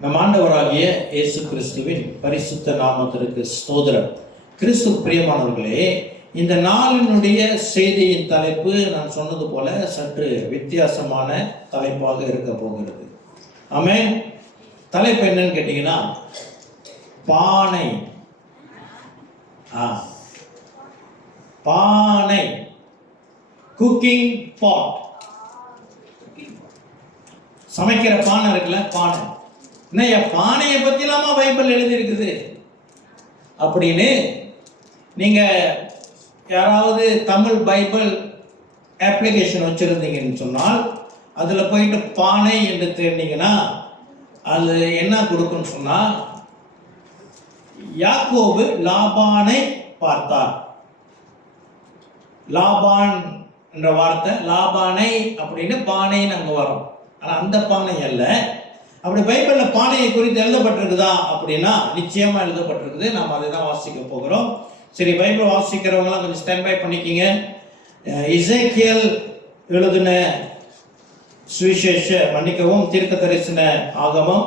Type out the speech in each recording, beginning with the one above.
நம் ஆண்டவராகிய இயேசு கிறிஸ்துவின் பரிசுத்த நாமத்திற்கு ஸ்தோத்திரம். கிறிஸ்து பிரியமானவர்களே, இந்த நாளினுடைய செய்தியின் தலைப்பு நான் சொன்னது போல சற்று வித்தியாசமான தலைப்பாக இருக்க போகிறது. ஆமென். தலைப்பு என்னன்னு கேட்டீங்கன்னா, பானை. பானை, குக்கிங் பாட். சமைக்கிற பானை இருக்குல்ல, பானை. என்னையா பானையை பத்திலாமா பைபிள் எழுதி இருக்குது அப்படின்னு நீங்க யாராவது தமிழ் பைபிள் அப்ளிகேஷன் வச்சிருந்தீங்கன்னு சொன்னால் அதுல போயிட்டு பானை என்று தேடினீங்கன்னா அது என்ன கொடுக்குன்னு சொன்னா, யாக்கோபு லாபானை பார்த்தார். லாபான் என்ற வார்த்தை லாபானை அப்படின்னு பானைன்னு அங்க வரும். ஆனா அந்த பானை அல்ல. அப்படி பைபிள்ல பானையை குறித்து எழுதப்பட்டிருக்குதா அப்படின்னா நிச்சயமா எழுதப்பட்டிருக்குது. நாம் அதை தான் வாசிக்க போகிறோம். சரி, பைபிள் வாசிக்கிறவங்களாம் கொஞ்சம் ஸ்டாண்ட் பை பண்ணிக்கிங்க. எசேக்கியேல் எழுதின சுவிசேஷ தீர்க்க தரிசன ஆகமம்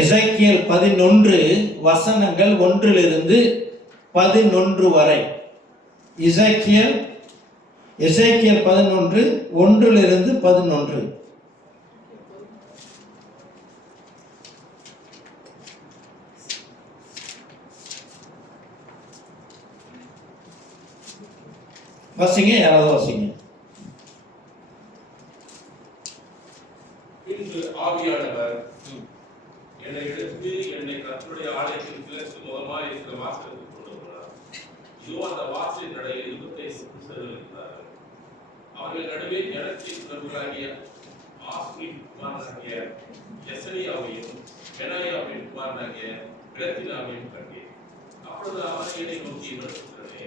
எசேக்கியேல் 11 வசனங்கள் 1 11 வரை. எசேக்கியேல் 11 1 11. வாசிங்க, யாராவது வாசிங்க. இன்று ஆவியானவர் என்னை எடுத்து என்னை கர்த்தருடைய ஆலயத்தில் கிழக்கு முகமாக இருக்கிற வாசலுக்கு கொண்டு போனார். இதோ அந்த வாசலின் நடையில் 25 புருஷர்கள் இருந்தார்கள். அவர்கள் நடுவே ஜனத்தின் பிரபுவாகிய ஆஸ்மின் குமாரனாகிய எசனியாவையும் பெனாயாவின் குமாரனாகிய பிரத்தினாவையும் கண்டேன். அப்பொழுது அவனை என்னை நோக்கி வருகிறேனே,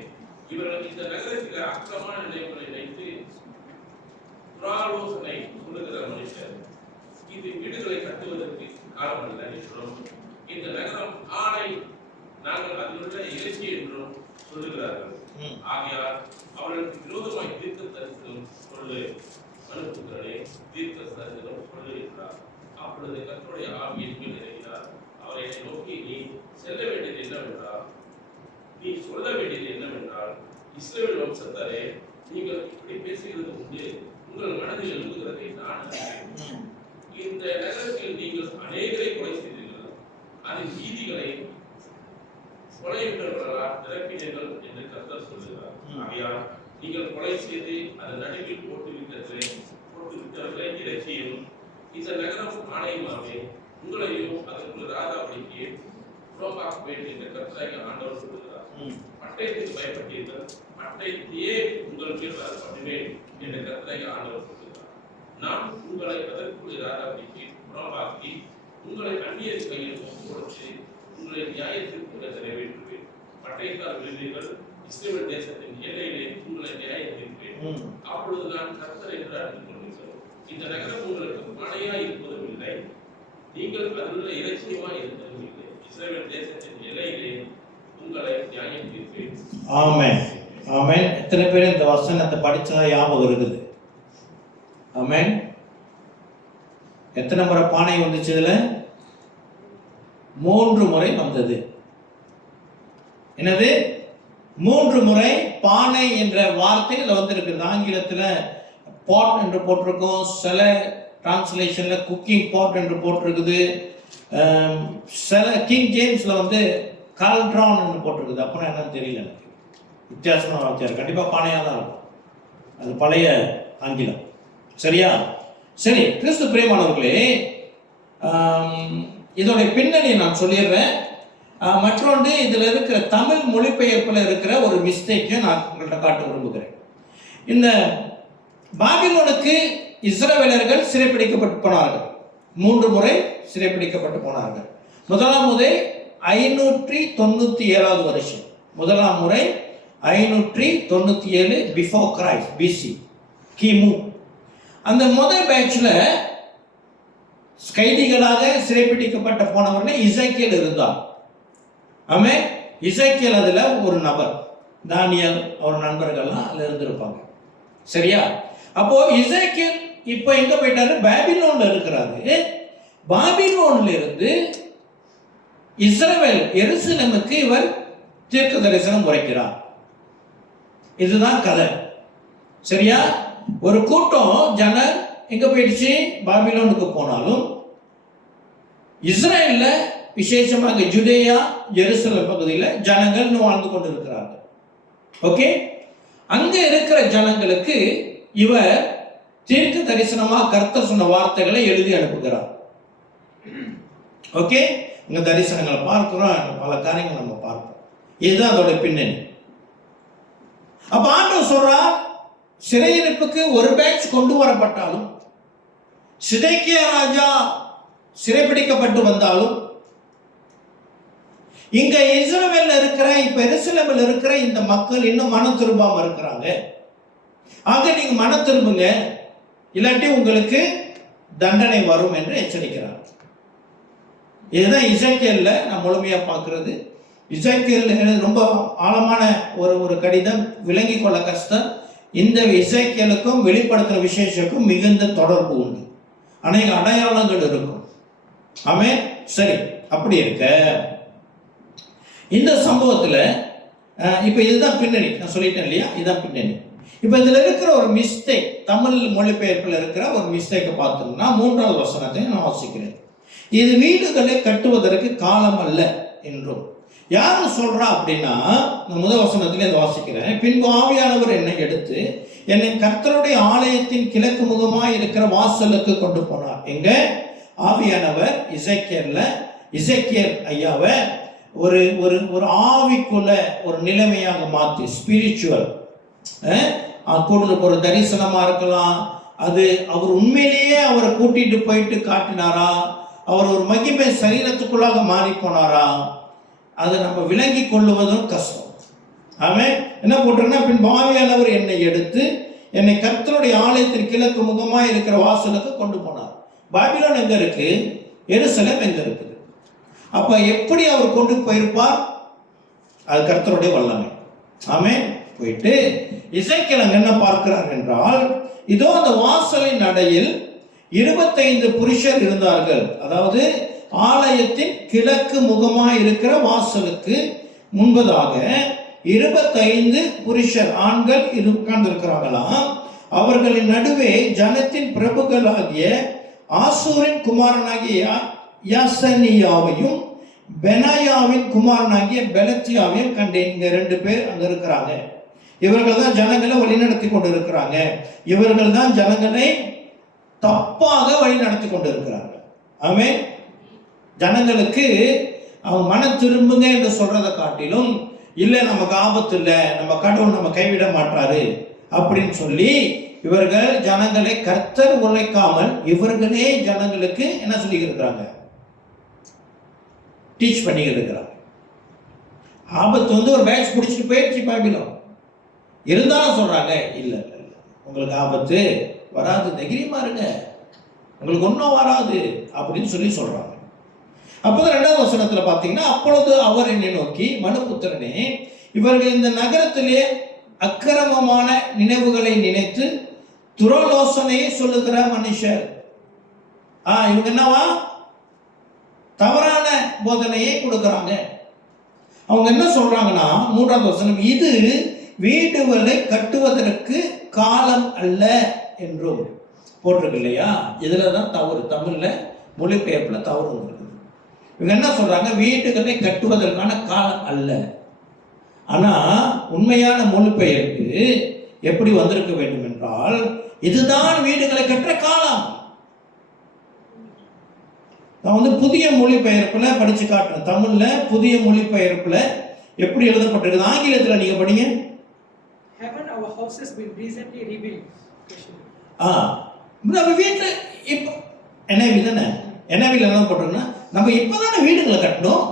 இவர்கள் இந்த நகரத்தில் அக்கிரமான நிலைகளை வைத்து புராலோசனை சொல்லுகிற மனுஷர், இது வீடுகளை கட்டுவதற்கு காலமல்ல என்றும் இந்த நகரம் ஆணை நாங்கள் அதிலுள்ள இறைச்சி என்றும் சொல்லுகிறார்கள். ஆகையால் அவர்களுக்கு விரோதமாய் தீர்க்க தரிசனம் சொல்லு அனுப்புகிறனே, தீர்க்க தரிசனம் சொல்லு என்றார். அப்பொழுது கர்த்தருடைய ஆவியின் மேல் இறங்கினார். அவரை நோக்கி, நீ செல்ல வேண்டியது என்னவென்றால், நீ சொல்ல வேண்டியது என்னவென்றால், இஸ்ரவேல் வம்சத்தாரே, நீங்கள் இப்படி பேசுகிறது உண்டு. உங்கள் மனதில் எழுதுகிறதை நான் அறிவேன். இந்த நகரத்தில் நீங்கள் அநேகரை கொலை செய்தீர்கள். அதன் வீதிகளை கொலையுண்டவர்களால் நிரப்பினீர்கள் என்று கர்த்தர் சொல்லுகிறார். ஆகையால் நீங்கள் கொலை செய்து அதன் நடுவில் போட்டுவிட்டவர்களை இறைச்சியும் இந்த நகரம் ஆணையமாவே உங்களையும் அதற்குள் ராதாபடிக்கு புறம்பாக்குவேன் என்று கர்த்தராகிய ஆண்டவர் சொல்லுகிறார். பட்டயத்துக்கு பயப்பட்டீர்கள், பட்டயத்தையே உங்கள் மேல் பண்ணுவேன் என்று கர்த்தராகிய ஆண்டவர் சொல்லுகிறார். நான் உங்களை அதற்குள் ராதாபடிக்கு புறம்பாக்கி உங்களை அந்நியர் கையில் கொடுத்து உங்களை நியாயத்திற்கு நிறைவேற்றுவேன். பட்டயத்தால் விழுவீர்கள், இஸ்ரவேல் தேசத்தின் எல்லையிலே உங்களை நியாயத்திருப்பேன். அப்பொழுது நான் கர்த்தர் என்று அறிந்து கொள்வீர்கள். இந்த நகரம் உங்களுக்கு பானையாய் இருப்பதும் இல்லை, நீங்கள் அதிலுள்ள இறைச்சியமாய் இருப்பதும் இல்லை. இஸ்ரவேல் தேசத்தின் எல்லையிலே உங்களை நியாயம் தீர்ப்பேன். ஆமென், ஆமென். எத்தனை பேர் இந்த வசனத்தை படிச்சதா ஞாபகம் இருக்குது? ஆமென். எத்தனை முறை பானை வந்துச்சு? இதுல 3 முறை வந்தது. என்னது? 3 முறை பானை என்ற வார்த்தை வந்திருக்கு. ஆங்கிலத்துல பாட் என்று போட்டிருக்கும், சில டிரான்ஸ்லேஷன்ல குக்கிங் பாட் என்று போட்டிருக்குது, சில கிங் ஜேம்ஸ்ல கால்ட்ரான் என்று போட்டிருக்குது. அப்புறம் என்னன்னு தெரியல, எனக்கு வித்தியாசமா வார்த்தையார். கண்டிப்பா பானையா தான் இருக்கும், அது பழைய ஆங்கிலம். சரியா? சரி, கிறிஸ்து பிரியமானவர்களே, இதோடைய பின்னணி நான் சொல்லிடுறேன். மற்றொன்று, இதுல இருக்கிற தமிழ் மொழிபெயர்ப்புல இருக்கிற ஒரு மிஸ்டேக்கை நான் உங்கள்கிட்ட காட்ட விரும்புகிறேன். இந்த பாபிலோனுக்கு இஸ்ரவேலர்கள் சிறைப்பிடிக்கப்பட்டு போனார்கள். 3 முறை சிறைப்பிடிக்கப்பட்டு போனார்கள். முதலாம் முறை 597 வருஷம். முதலாம் முறை 597 பிஃபோர் கிரைஸ்ட், பிசி, கிமு. அந்த முதல் பேட்ச்ல கைதிகளாக சிறைப்பிடிக்கப்பட்ட போனவர்கள் எசேக்கியேல் இருந்தார். ஆமென். எசேக்கியேல் அதுல ஒரு நபர். தானியேல் அவர் நண்பர்கள்லாம் அதுல இருந்திருப்பாங்க. சரியா? அப்போ எசேக்கியேல் இப்போ எங்க போயிட்டாரு? பாபிலோன்ல இருக்கிறாரு. பாபிலோன்ல இருந்து இஸ்ரவேல் எருசலேமுக்கு இவர் தீர்க்க தரிசனம் உரைக்கிறார். இதுதான் கதை. சரியா? ஒரு கூட்டம் ஜனம் எங்க போயிடுச்சு? பாபிலோனுக்கு போனாலும் இஸ்ரேல்ல விசேஷமாக ஜுதேயா ஜெருசலேம் பகுதியில் ஜனங்கள் இன்னும் வாழ்ந்து கொண்டு இருக்கிறார்கள். ஓகே, அங்க இருக்கிற ஜனங்களுக்கு இவர் தீர்க்க தரிசனமா கர்த்தர் சொன்ன வார்த்தைகளை எழுதி அனுப்புகிறார். ஓகே, இங்க தரிசனங்களை பார்க்கிறோம், பல காரியங்கள் நம்ம பார்ப்போம். இதுதான் அதோட பின்னணி. அப்ப ஆண்டவர் சொல்றார், சிறையிருப்புக்கு ஒரு பேட்ச் கொண்டு வரப்பட்டாலும், சிதேக்கியா ராஜா சிறைபிடிக்கப்பட்டு வந்தாலும், இங்க இஸ்ரவேல்ல இருக்கிற இப்ப எருசலேமில் இருக்கிற இந்த மக்கள் இன்னும் மனம் திரும்பாம இருக்கிறாங்க. ஆக நீங்க மனம் திரும்புங்க, இல்லாட்டி உங்களுக்கு தண்டனை வரும் என்று எச்சரிக்கிறார். இதுதான் இசைக்கேல்ல நான் முழுமையா பார்க்கிறது. இசைக்கேல் ரொம்ப ஆழமான ஒரு கடிதம், விளங்கி கொள்ள கஷ்டம். இந்த இசைக்கேலுக்கும் வெளிப்படுத்துற விசேஷக்கும் மிகுந்த தொடர்பு உண்டு, அநேக அடையாளங்கள் இருக்கும். ஆமே, சரி. அப்படி இருக்க இந்த சம்பவத்துல இப்ப இதுதான் பின்னணி. நான் சொல்லிட்டேன் இல்லையா, இதுதான் பின்னணி. இப்ப இதுல இருக்கிற ஒரு மிஸ்டேக், தமிழ் மொழிபெயர்ப்பில் இருக்கிற ஒரு மிஸ்டேக்கை பார்த்தோம்னா 3வது வசனத்தை நான் வாசிக்கிறேன். இது வீடுகளை கட்டுவதற்கு காலம் அல்ல என்றும். யாரும் சொல்றா அப்படின்னா, நான் முதல் வசனத்திலே இதை வாசிக்கிறேன். பின்பு ஆவியானவர் என்னை எடுத்து என்னை கர்த்தருடைய ஆலயத்தின் கிழக்கு முகமாய் இருக்கிற வாசலுக்கு கொண்டு போனார். எங்க? ஆவியானவர் இசைக்கேல் ஐயாவை ஒரு ஒரு ஒரு ஆவிக்குள்ள ஒரு நிலைமையாக மாற்றி, ஸ்பிரிச்சுவல் கொடுத்த ஒரு தரிசனமா இருக்கலாம். அது அவர் உண்மையிலேயே அவரை கூட்டிட்டு போயிட்டு காட்டினாரா, அவர் ஒரு மகிமை சரீரத்துக்குள்ளாக மாறி போனாரா, அதை நம்ம விளங்கி கொள்ளுவதும் கஷ்டம். ஆமே, என்ன போட்டிருன்னா, பின் ஆவியானவர் என்னை எடுத்து என்னை கர்த்தருடைய ஆலயத்தின் கிழக்கு முகமாய் இருக்கிற வாசலுக்கு கொண்டு போனார். பாபிலோன் எங்க இருக்கு? எருசலேம் எங்க இருக்குது? அப்ப எப்படி அவர் கொண்டு போயிருப்பார்? அது கர்த்தருடைய வல்லமை. ஆமே, போயிட்டு இசைக்கேல் என்ன பார்க்கிறார் என்றால், இதோ அந்த வாசலின் நடையில் 25 புருஷர் இருந்தார்கள். அதாவது ஆலயத்தின் கிழக்கு முகமாய் இருக்கிற வாசலுக்கு முன்பதாக 25 புருஷர் ஆண்கள் உட்கார்ந்திருக்கிறார்களாம். அவர்களின் நடுவே ஜனத்தின் பிரபுக்களாகிய ஆசூரின் குமாரனாகிய யாசனியாவையும் பெனாயாவின் குமாரனாகிய பெலத்தியாவையும் கண்டேன். இங்க 2 பேர் அங்க இருக்கிறாங்க. இவர்கள் தான் ஜனங்களை வழிநடத்தி கொண்டு இருக்கிறாங்க. இவர்கள் தான் ஜனங்களை தப்பாக வழி நடத்தி கொண்டு இருக்கிறார்கள். ஆமே, ஜனங்களுக்கு அவங்க மன திரும்புங்க என்று சொல்றதை காட்டிலும், இல்லை நமக்கு ஆபத்து இல்லை, நம்ம கடவுள் நம்ம கைவிட மாட்டாரு அப்படின்னு சொல்லி இவர்கள் ஜனங்களை கர்த்தர் உழைக்காமல் இவர்களே ஜனங்களுக்கு என்ன சொல்லி இருக்கிறாங்க? டீச் பண்ணி இருக்கிறாங்க. ஆபத்து ஒரு பேட்ச் பிடிச்சிட்டு போயிடுச்சு பாபிலோன். இருந்தாலும் சொல்றாங்க, இல்லை உங்களுக்கு ஆபத்து வராது, தைரியமா இருங்க, உங்களுக்கு ஒன்றும் வராது அப்படின்னு சொல்லி சொல்றாங்க. அப்போதான் 2வது வசனத்துல பார்த்தீங்கன்னா, அப்பொழுது அவர் என்னை நோக்கி, மனுபுத்திரனே, இவர்கள் இந்த நகரத்திலே அக்கிரமமான நினைவுகளை நினைத்து துரோலோசனையை சொல்லுகிற மனுஷர். இவங்க என்னவா? தவறான போதனையை கொடுக்குறாங்க. அவங்க என்ன சொல்றாங்கன்னா, 3வது வசனம், இது வீடுகளை கட்டுவதற்கு காலம் அல்ல என்றும் போட்டிருக்கு இல்லையா? இதுல தான் தவறு, தமிழ்ல மொழிபெயர்ப்புல தவறு இருக்குது. இவங்க என்ன சொல்றாங்க? வீடுகளை கட்டுவதற்கான காலம் அல்ல. ஆனா உண்மையான மொழிபெயர்ப்பு எப்படி வந்திருக்க வேண்டும் என்றால், இதுதான் வீடுகளை கட்டுற காலம். நான் புதிய மொழிபெயர்ப்புல படிச்சு காட்டுறேன். தமிழ்ல புதிய மொழிபெயர்ப்புல எப்படி எழுதப்பட்டிருக்கு, ஆங்கிலத்தில் நீங்க படிங்க. Haven't our houses been recently rebuilt? நம்ம வீட்டுல இப்ப NIV தானே, NIVல என்ன போட்டிருக்குன்னா, நம்ம இப்பதானே வீடுகளை கட்டணும்,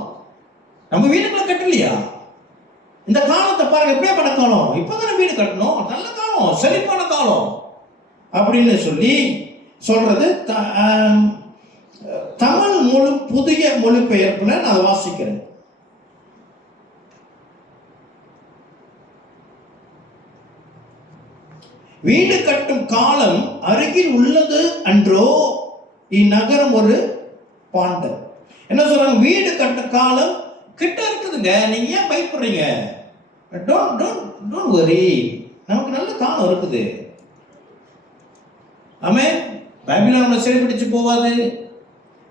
நம்ம வீடுகளை கட்டலையா? இந்த காலத்தை பாருங்க, எப்படியே பட காலம், இப்பதானே வீடு கட்டணும், நல்ல காலம், செழிப்பான காலம் அப்படின்னு சொல்லி சொல்றது தமிழ் புதிய மொழிபெயர்ப்புல நான் வாசிக்கிறேன். வீடு கட்டும் காலம் அருகில் உள்ளது அன்றோ, இந்நகரம் ஒரு பாண்டு. என்ன சொல்றாங்க? வீடு கட்ட காலம் கிட்ட இருக்குதுங்க, நீங்க ஏன் பயப்படுறீங்க? டோன்ட் வரி, நமக்கு நல்ல காலம் இருக்குது. ஆமென். பைபிள் நம்ம சிறைப்பிடிச்சு போவாது,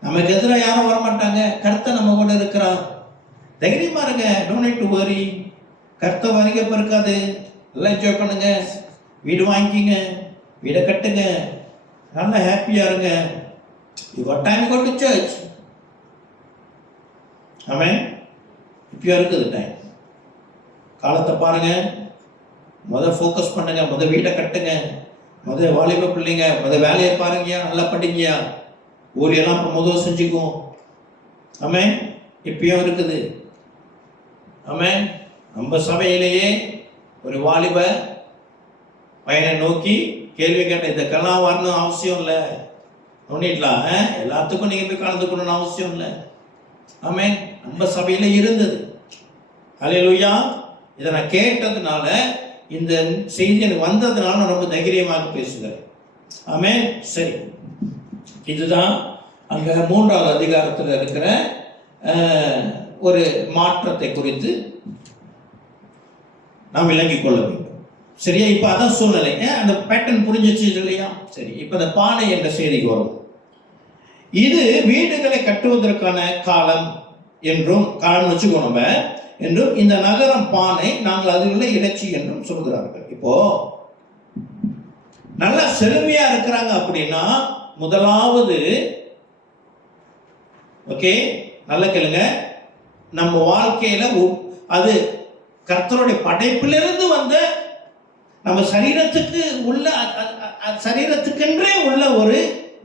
நமக்கு எதிராக யாரும் வரமாட்டாங்க. கர்த்தர் நம்ம கூட இருக்கிறார். தைரியமா இருங்க, டோன்ட் நீட் டு வரி. கர்த்தர் வருகை பிறக்காது. எல்லாம் என்ஜாய் பண்ணுங்க, வீடு வாங்கிக்கிங்க, வீடை கட்டுங்க, நல்லா ஹாப்பியா இருங்க. You got time go to church. Amen. இப்பயா இருக்குது டைம். காலத்தை பாருங்க, ஃபோக்கஸ் பண்ணுங்க, வீடை கட்டுங்க, வாலிப பிள்ளைங்க வேலையை பாருங்கயா, நல்லா படிங்கயா, ஊழியெல்லாம் அப்புறம் செஞ்சுக்குவோம். ஆமென். இப்பயும் இருக்குது. ஆமென். நம்ம சபையிலேயே ஒரு வாலிப பையனை நோக்கி கேள்வி கேட்ட, இதுக்கெல்லாம் வரணும் அவசியம் இல்லை, நோண்டிடலாம், எல்லாத்துக்கும் நீங்க போய் கலந்துக்கணும்னு அவசியம் இல்லை. ஆமென். நம்ம சபையில இருந்தது. ஹல்லேலூயா. இதை நான் கேட்டதுனால, இந்த செய்தி எனக்கு வந்ததுனால நான் ரொம்ப தைரியமாக பேசுகிறேன். ஆமென். சரி, இதுதான் அங்க 3வது அதிகாரத்தில் இருக்கிற ஒரு மாற்றத்தை குறித்து நாம் விளங்கிக் கொள்ள வேண்டும். சரியா? இப்ப அதான் சூழ்நிலை. அந்த பேட்டர்ன் புரிஞ்சிச்சு இல்லையா? சரி, இப்ப இந்த பானை என்ற செய்திக்கு வரும். இது வீடுகளை கட்டுவதற்கான காலம் என்றும், காலம் வச்சுக்கோ நம்ம என்றும், இந்த நகரம் பானை, நாங்கள் அதில் உள்ள இறைச்சி என்றும் சொல்கிறார்கள். இப்போ நல்லா செழுமையா இருக்கிறாங்க அப்படின்னா, முதலாவது ஓகே, நல்ல கேளுங்க, நம்ம வாழ்க்கையில அது கர்த்தருடைய படைப்பிலிருந்து வந்த நம்ம சரீரத்துக்கு உள்ள சரீரத்துக்கென்றே உள்ள ஒரு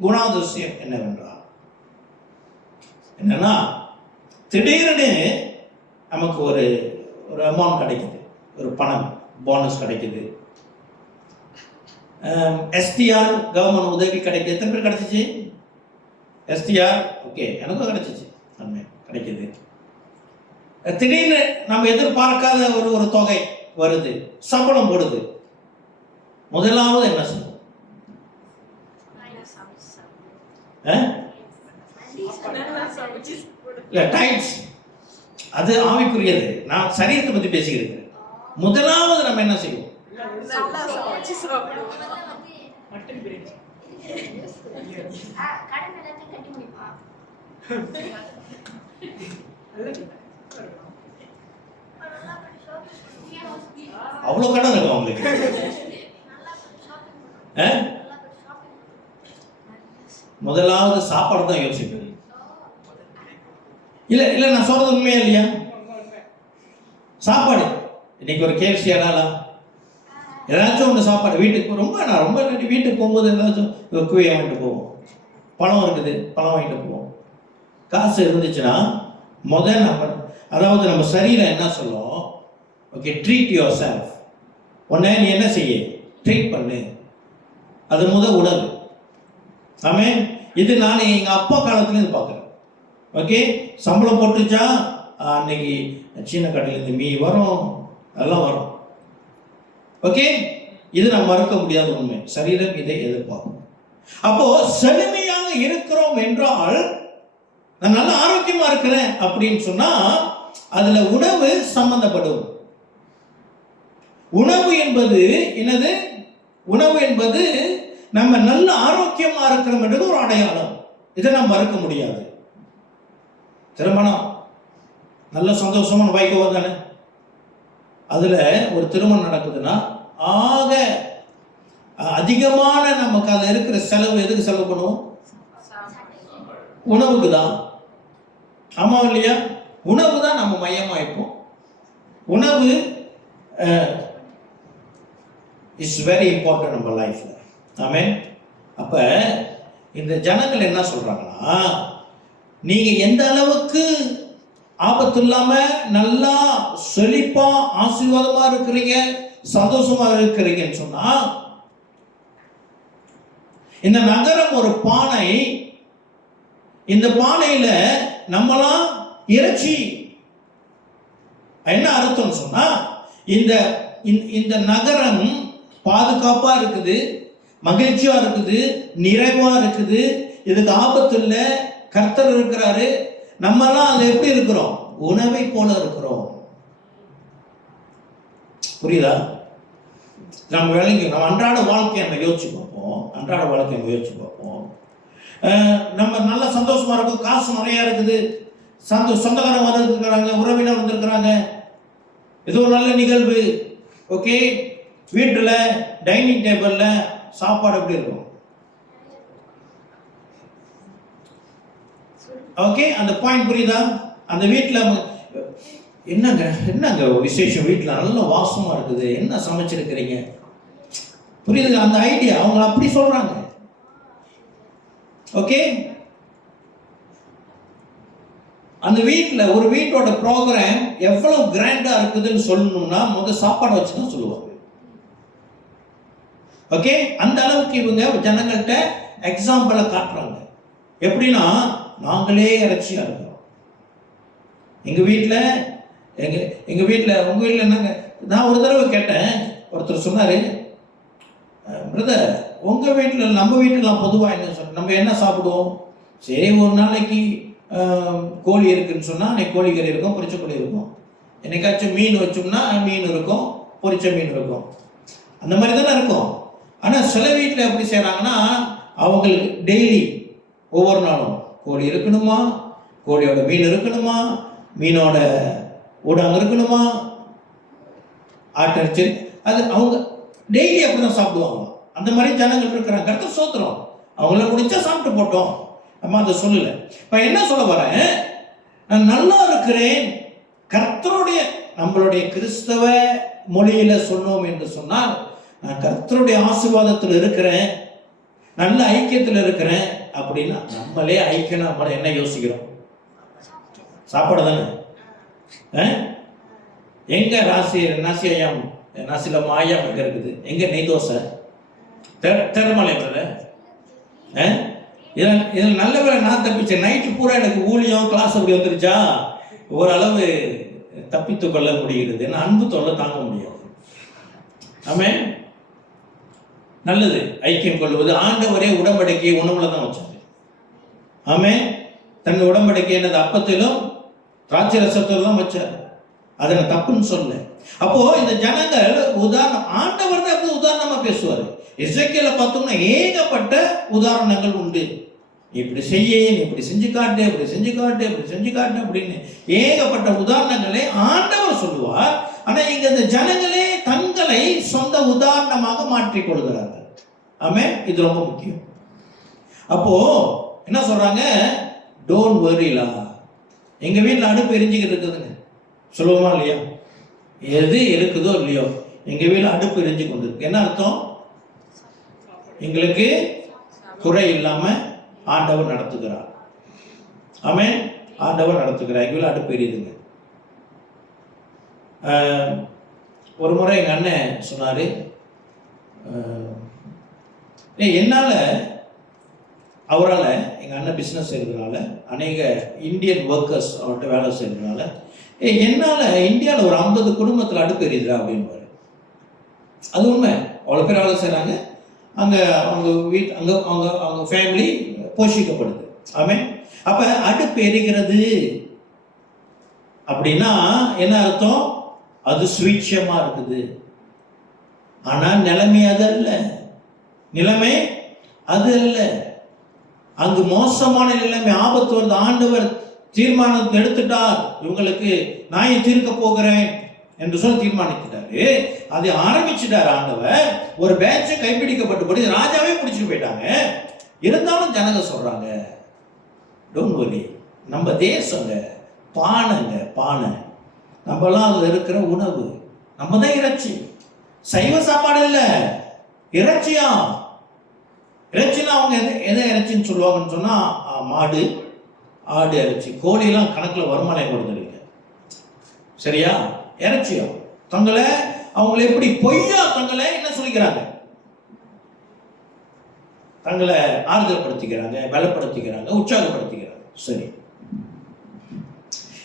குணாதிசயம் என்னவென்றால், என்னன்னா திடீர்னு நமக்கு ஒரு அமௌண்ட் கிடைக்குது, ஒரு பணம் போனஸ் கிடைக்குது, எஸ்டிஆர் கவர்மெண்ட் உதவி கிடைக்குது. எத்தனை பேர் கிடைச்சிச்சு? எஸ்டிஆர் ஓகே, எனக்கும் கிடைச்சிச்சு, கிடைக்குது. திடீர்னு நம்ம எதிர்பார்க்காத ஒரு தொகை வருது, சம்பளம் போடுது. முதலாவது என்ன செய்யும்? இல்ல, டைட்ஸ், அது ஆவிக்குரியது. நான் சரீரத்தை பத்தி பேசிக்கிறேன். முதலாவது நம்ம என்ன செய்வோம்? அவ்வளவு கடன் இருக்கும் அவங்களுக்கு. முதலாவது சாப்பாடு தான் யோசிப்பேன். இல்ல நான் சொல்றது உண்மையா இல்லையா? சாப்பாடு. இன்னைக்கு ஒரு கேஎஃப்சி ஆடலாம், ஏதாச்சும் ஒன்று சாப்பாடு. வீட்டுக்கு நான் ரொம்ப வீட்டுக்கு போகும்போது ஏதாச்சும் குவையை வாங்கிட்டு போவோம். பழம் இருக்குது, பழம் வாங்கிட்டு போவோம். காசு இருந்துச்சுன்னா அதாவது நம்ம சரீரம் என்ன சொல்லும்? Okay, treat your self. உன்னை நீ என்ன செய்ய? ட்ரீட் பண்ணு. அது உணவு. ஆமென். இது நான் எங்க அப்பா காலத்துலேருந்து பார்க்குறேன். ஓகே, சம்பளம் போட்டுச்சா அன்னைக்கு சீன கடையிலேருந்து மீ வரும், அதெல்லாம் வரும். ஓகே, இது நான் மறுக்க முடியாத உண்மை. சரீரம் இதை எதிர்பார்க்கும். அப்போ செழுமையாக இருக்கிறோம் என்றால், நான் நல்ல ஆரோக்கியமா இருக்கிறேன் அப்படின்னு சொன்னா அதுல உணவு சம்பந்தப்படும். உணவு என்பது என்னது? உணவு என்பது நம்ம நல்ல ஆரோக்கியமா இருக்கிறோம் என்றது ஒரு அடையாளம். இதை நம்ம மறுக்க முடியாது. திருமணம் நல்ல சந்தோஷமான வைகோ தானே. அதுல ஒரு திருமணம் நடக்குதுன்னா ஆக அதிகமான நமக்கு அதுல இருக்கிற செலவு எதுக்கு செலவு பண்ணுவோம்? உணவுக்கு தான். ஆமா இல்லையா? உணவு தான் நம்ம மையமா இருப்போம். உணவு இஸ் வெரி இம்பார்ட்டன்ட் நம்ம லைஃப்ல. ஆமென். அப்ப இந்த ஜனங்கள் என்ன சொல்றாங்கன்னா, நீங்க எந்த அளவுக்கு ஆபத்து இல்லாம நல்லா செழிப்பா ஆசீர்வாதமா இருக்கிறீங்க, சந்தோஷமா இருக்கிறீங்கன்னு சொன்னா, இந்த நகரம் ஒரு பானை. இந்த பானையில நம்மளாம் இறைச்சி. என்ன அர்த்தம் சொன்னா, இந்த நகரம் பாதுகாப்பா இருக்குது, மகிழ்ச்சியா இருக்குது, நிறைவா இருக்குது, இதுக்கு ஆபத்து இல்லை, கர்த்தர் இருக்கிறாரு. நம்மெல்லாம் அதுல எப்படி இருக்கிறோம்? உணவை போல இருக்கிறோம். புரியுதா? நம்ம நம்ம அன்றாட வாழ்க்கையை நம்ம யோசிச்சு பார்ப்போம். நம்ம நல்ல சந்தோஷமா இருக்கும், காசு நிறைய இருக்குது, சொந்தக்காரங்க வந்திருக்கிறாங்க, உறவினர் வந்திருக்கிறாங்க, ஏதோ ஒரு நல்ல நிகழ்வு. ஓகே, வீட்டில் டைனிங் டேபிள்ல சாப்பாடு எப்படி இருக்கும்? ஓகே, அந்த பாயிண்ட் புரியுதா? அந்த வீட்டில் என்னங்க விசேஷம், வீட்டில் நல்ல வாசமா இருக்குது, என்ன சமைச்சிருக்கிறீங்க, புரியுது? அந்த ஐடியா அவங்க அப்படி சொல்றாங்க. ஓகே, அந்த வீட்டில் ஒரு வீட்டோட ப்ரோக்ராம் எவ்வளவு கிராண்டா இருக்குதுன்னு சொல்லணும்னா முதல் சாப்பாடு வச்சுதான் சொல்லுவாங்க. ஓகே, அந்த அளவுக்கு இவங்க ஜனங்கள்கிட்ட எக்ஸாம்பிளை காட்டுறாங்க. எப்படின்னா, நாங்களே இறைச்சியா இருக்கிறோம். எங்க வீட்டில் உங்க வீட்டில் என்னங்க, நான் ஒரு தடவை கேட்டேன், ஒருத்தர் சொன்னாரு, பிரதர் உங்க வீட்டில் நம்ம வீட்டிலாம் பொதுவாக என்ன சொன்ன, நம்ம என்ன சாப்பிடுவோம்? சரி, ஒரு நாளைக்கு கோழி இருக்குன்னு சொன்னா அன்னைக்கு கோழிக்கறி இருக்கும், பொரிச்ச கோழி இருக்கும். என்னைக்காச்சும் மீன் வச்சோம்னா மீன் இருக்கும், பொரிச்ச மீன் இருக்கும். அந்த மாதிரி தானே இருக்கும். ஆனா சில வீட்டில் எப்படி செய்யறாங்கன்னா, அவங்களுக்கு டெய்லி ஒவ்வொரு நாளும் கோழி இருக்கணுமா, கோழியோட மீன் இருக்கணுமா, மீனோட ஊடாங்க இருக்கணுமா, ஆட்டரிச்சு, அது அவங்க டெய்லி அப்படிதான் சாப்பிடுவாங்க. அந்த மாதிரி ஜனங்கள் இருக்கிறாங்க. கர்த்தர் ஸ்தோத்திரம், அவங்கள முடிச்சா சாப்பிட்டு போட்டோம், நம்ம அதை சொல்லல. இப்ப என்ன சொல்ல வரேன், நான் நல்லா இருக்கிறேன், கர்த்தருடைய நம்மளுடைய கிறிஸ்தவ மொழியில சொன்னோம் என்று சொன்னால், நான் கர்த்தருடைய ஆசீர்வாதத்தில் இருக்கிறேன், நல்ல ஐக்கியத்தில் இருக்கிறேன் அப்படின்னா, நம்மளே ஐக்கியம். நம்மள என்ன யோசிக்கிறோம்? சாப்பாடு தானே. எங்க நாசியம் நாசில மாயம் எங்க இருக்குது? எங்க நெய் தோசை, திறமலை பிரதர். இதில் நல்ல வேலை நான் தப்பிச்சேன். நைட்டு பூரா எனக்கு ஊழியம் கிளாஸ் அப்படி வந்துருச்சா, ஓரளவு தப்பித்து கொள்ள முடிகிறது. ஏன்னா அன்பு தொல்லை தாங்க முடியாது. ஆமே, நல்லது ஐக்கியம் கொள்வது. ஆண்டவரே உடம்படிக்கையை உணவுல தான் வச்சாரு. ஆமே, தன் உடம்படிக்கை என்னது அப்பத்திலும் திராட்சை ரசத்திலும் தான் வச்சாரு. அதை நான் தப்புன்னு சொல்ல. அப்போ இந்த ஜனங்கள் உதாரணம், ஆண்டவர் தான் உதாரணமா பேசுவாரு. எசேக்கியேல பார்த்தோம்னா ஏகப்பட்ட உதாரணங்கள் உண்டு. இப்படி செய்ய, இப்படி செஞ்சு காட்டு, இப்படி செஞ்சு காட்டு, இப்படி செஞ்சு காட்டு அப்படின்னு ஏகப்பட்ட உதாரணங்களை ஆண்டவர் சொல்லுவார். ஆனா இங்க இந்த ஜனங்களே தங்களை சொந்த உதாரணமாக மாற்றிக் கொள்கிறார்கள். ஆமே, இது ரொம்ப முக்கியம். அப்போ என்ன சொல்றாங்க? டோன்ட் வரிலா, எங்க வீட்டில் அடுப்பு எரிஞ்சுக்கிட்டு இருக்குதுங்க சொல்லுவோமா இல்லையா? எது இருக்குதோ இல்லையோ, எங்க வீட்டில் அடுப்பு எரிஞ்சு கொண்டு இருக்கு. என்ன அர்த்தம்? எங்களுக்கு குறை இல்லாம ஆண்டவர் நடத்துகிறார். ஆமே, ஆண்டவர் நடத்துகிறார். எங்க வீட்டில் அடுப்பு எரியுதுங்க. ஒரு முறை எங்க அண்ணன் சொன்னாரு, என்னால அவரால், எங்கள் அண்ணன் பிஸ்னஸ் செய்கிறதுனால, அநேக இந்தியன் ஒர்க்கர்ஸ் அவர்கிட்ட வேலை செய்கிறதுனால, என்னால் இந்தியாவில் ஒரு 50 குடும்பத்தில் அடுப்பு எரியுதா அப்படின்பாரு. அது உண்மை. அவ்வளோ பேர் வேலை செய்கிறாங்க அங்கே, அவங்க அவங்க ஃபேமிலி போஷிக்கப்படுது. ஆமே, அப்போ அடுப்பு எரிகிறது அப்படின்னா என்ன அர்த்தம்? அது சுவிட்சமாக இருக்குது. ஆனால் நிலைமை அது அல்ல. நிலைமை அது அல்ல. அங்கு மோசமான நிலைமை, ஆபத்து வருது. ஆண்டவர் தீர்மானத்தை எடுத்துட்டார், இவங்களுக்கு நான் தீர்க்க போகிறேன் என்று சொல்லி தீர்மானித்துட்டாரு. அதை ஆரம்பிச்சுட்டார் ஆண்டவர். ஒரு பேட்சை கைப்பிடிக்கப்பட்டு ராஜாவே பிடிச்சிட்டு போயிட்டாங்க. இருந்தாலும் ஜனங்க சொல்றாங்க, டோன்ட் வரி, நம்ம தேசங்க பானைங்க, பானை, நம்மலாம் அதுல இருக்கிற உணவு, நம்ம தான் இறைச்சி. சைவ சாப்பாடு இல்லை, இறைச்சியா. இறைச்சினா அவங்க எதை இறைச்சின்னு சொல்லுவாங்கன்னு சொன்னா, மாடு, ஆடு இறைச்சி. கோழிலாம் கணக்கில் வருமானம் கொடுத்துருக்கு. சரியா? இறைச்சியா தங்களை அவங்களை எப்படி பொய்யா தங்களை என்ன சொல்லிக்கிறாங்க? தங்களை ஆறுதல்படுத்திக்கிறாங்க, பலப்படுத்திக்கிறாங்க, உற்சாகப்படுத்திக்கிறாங்க. சரி,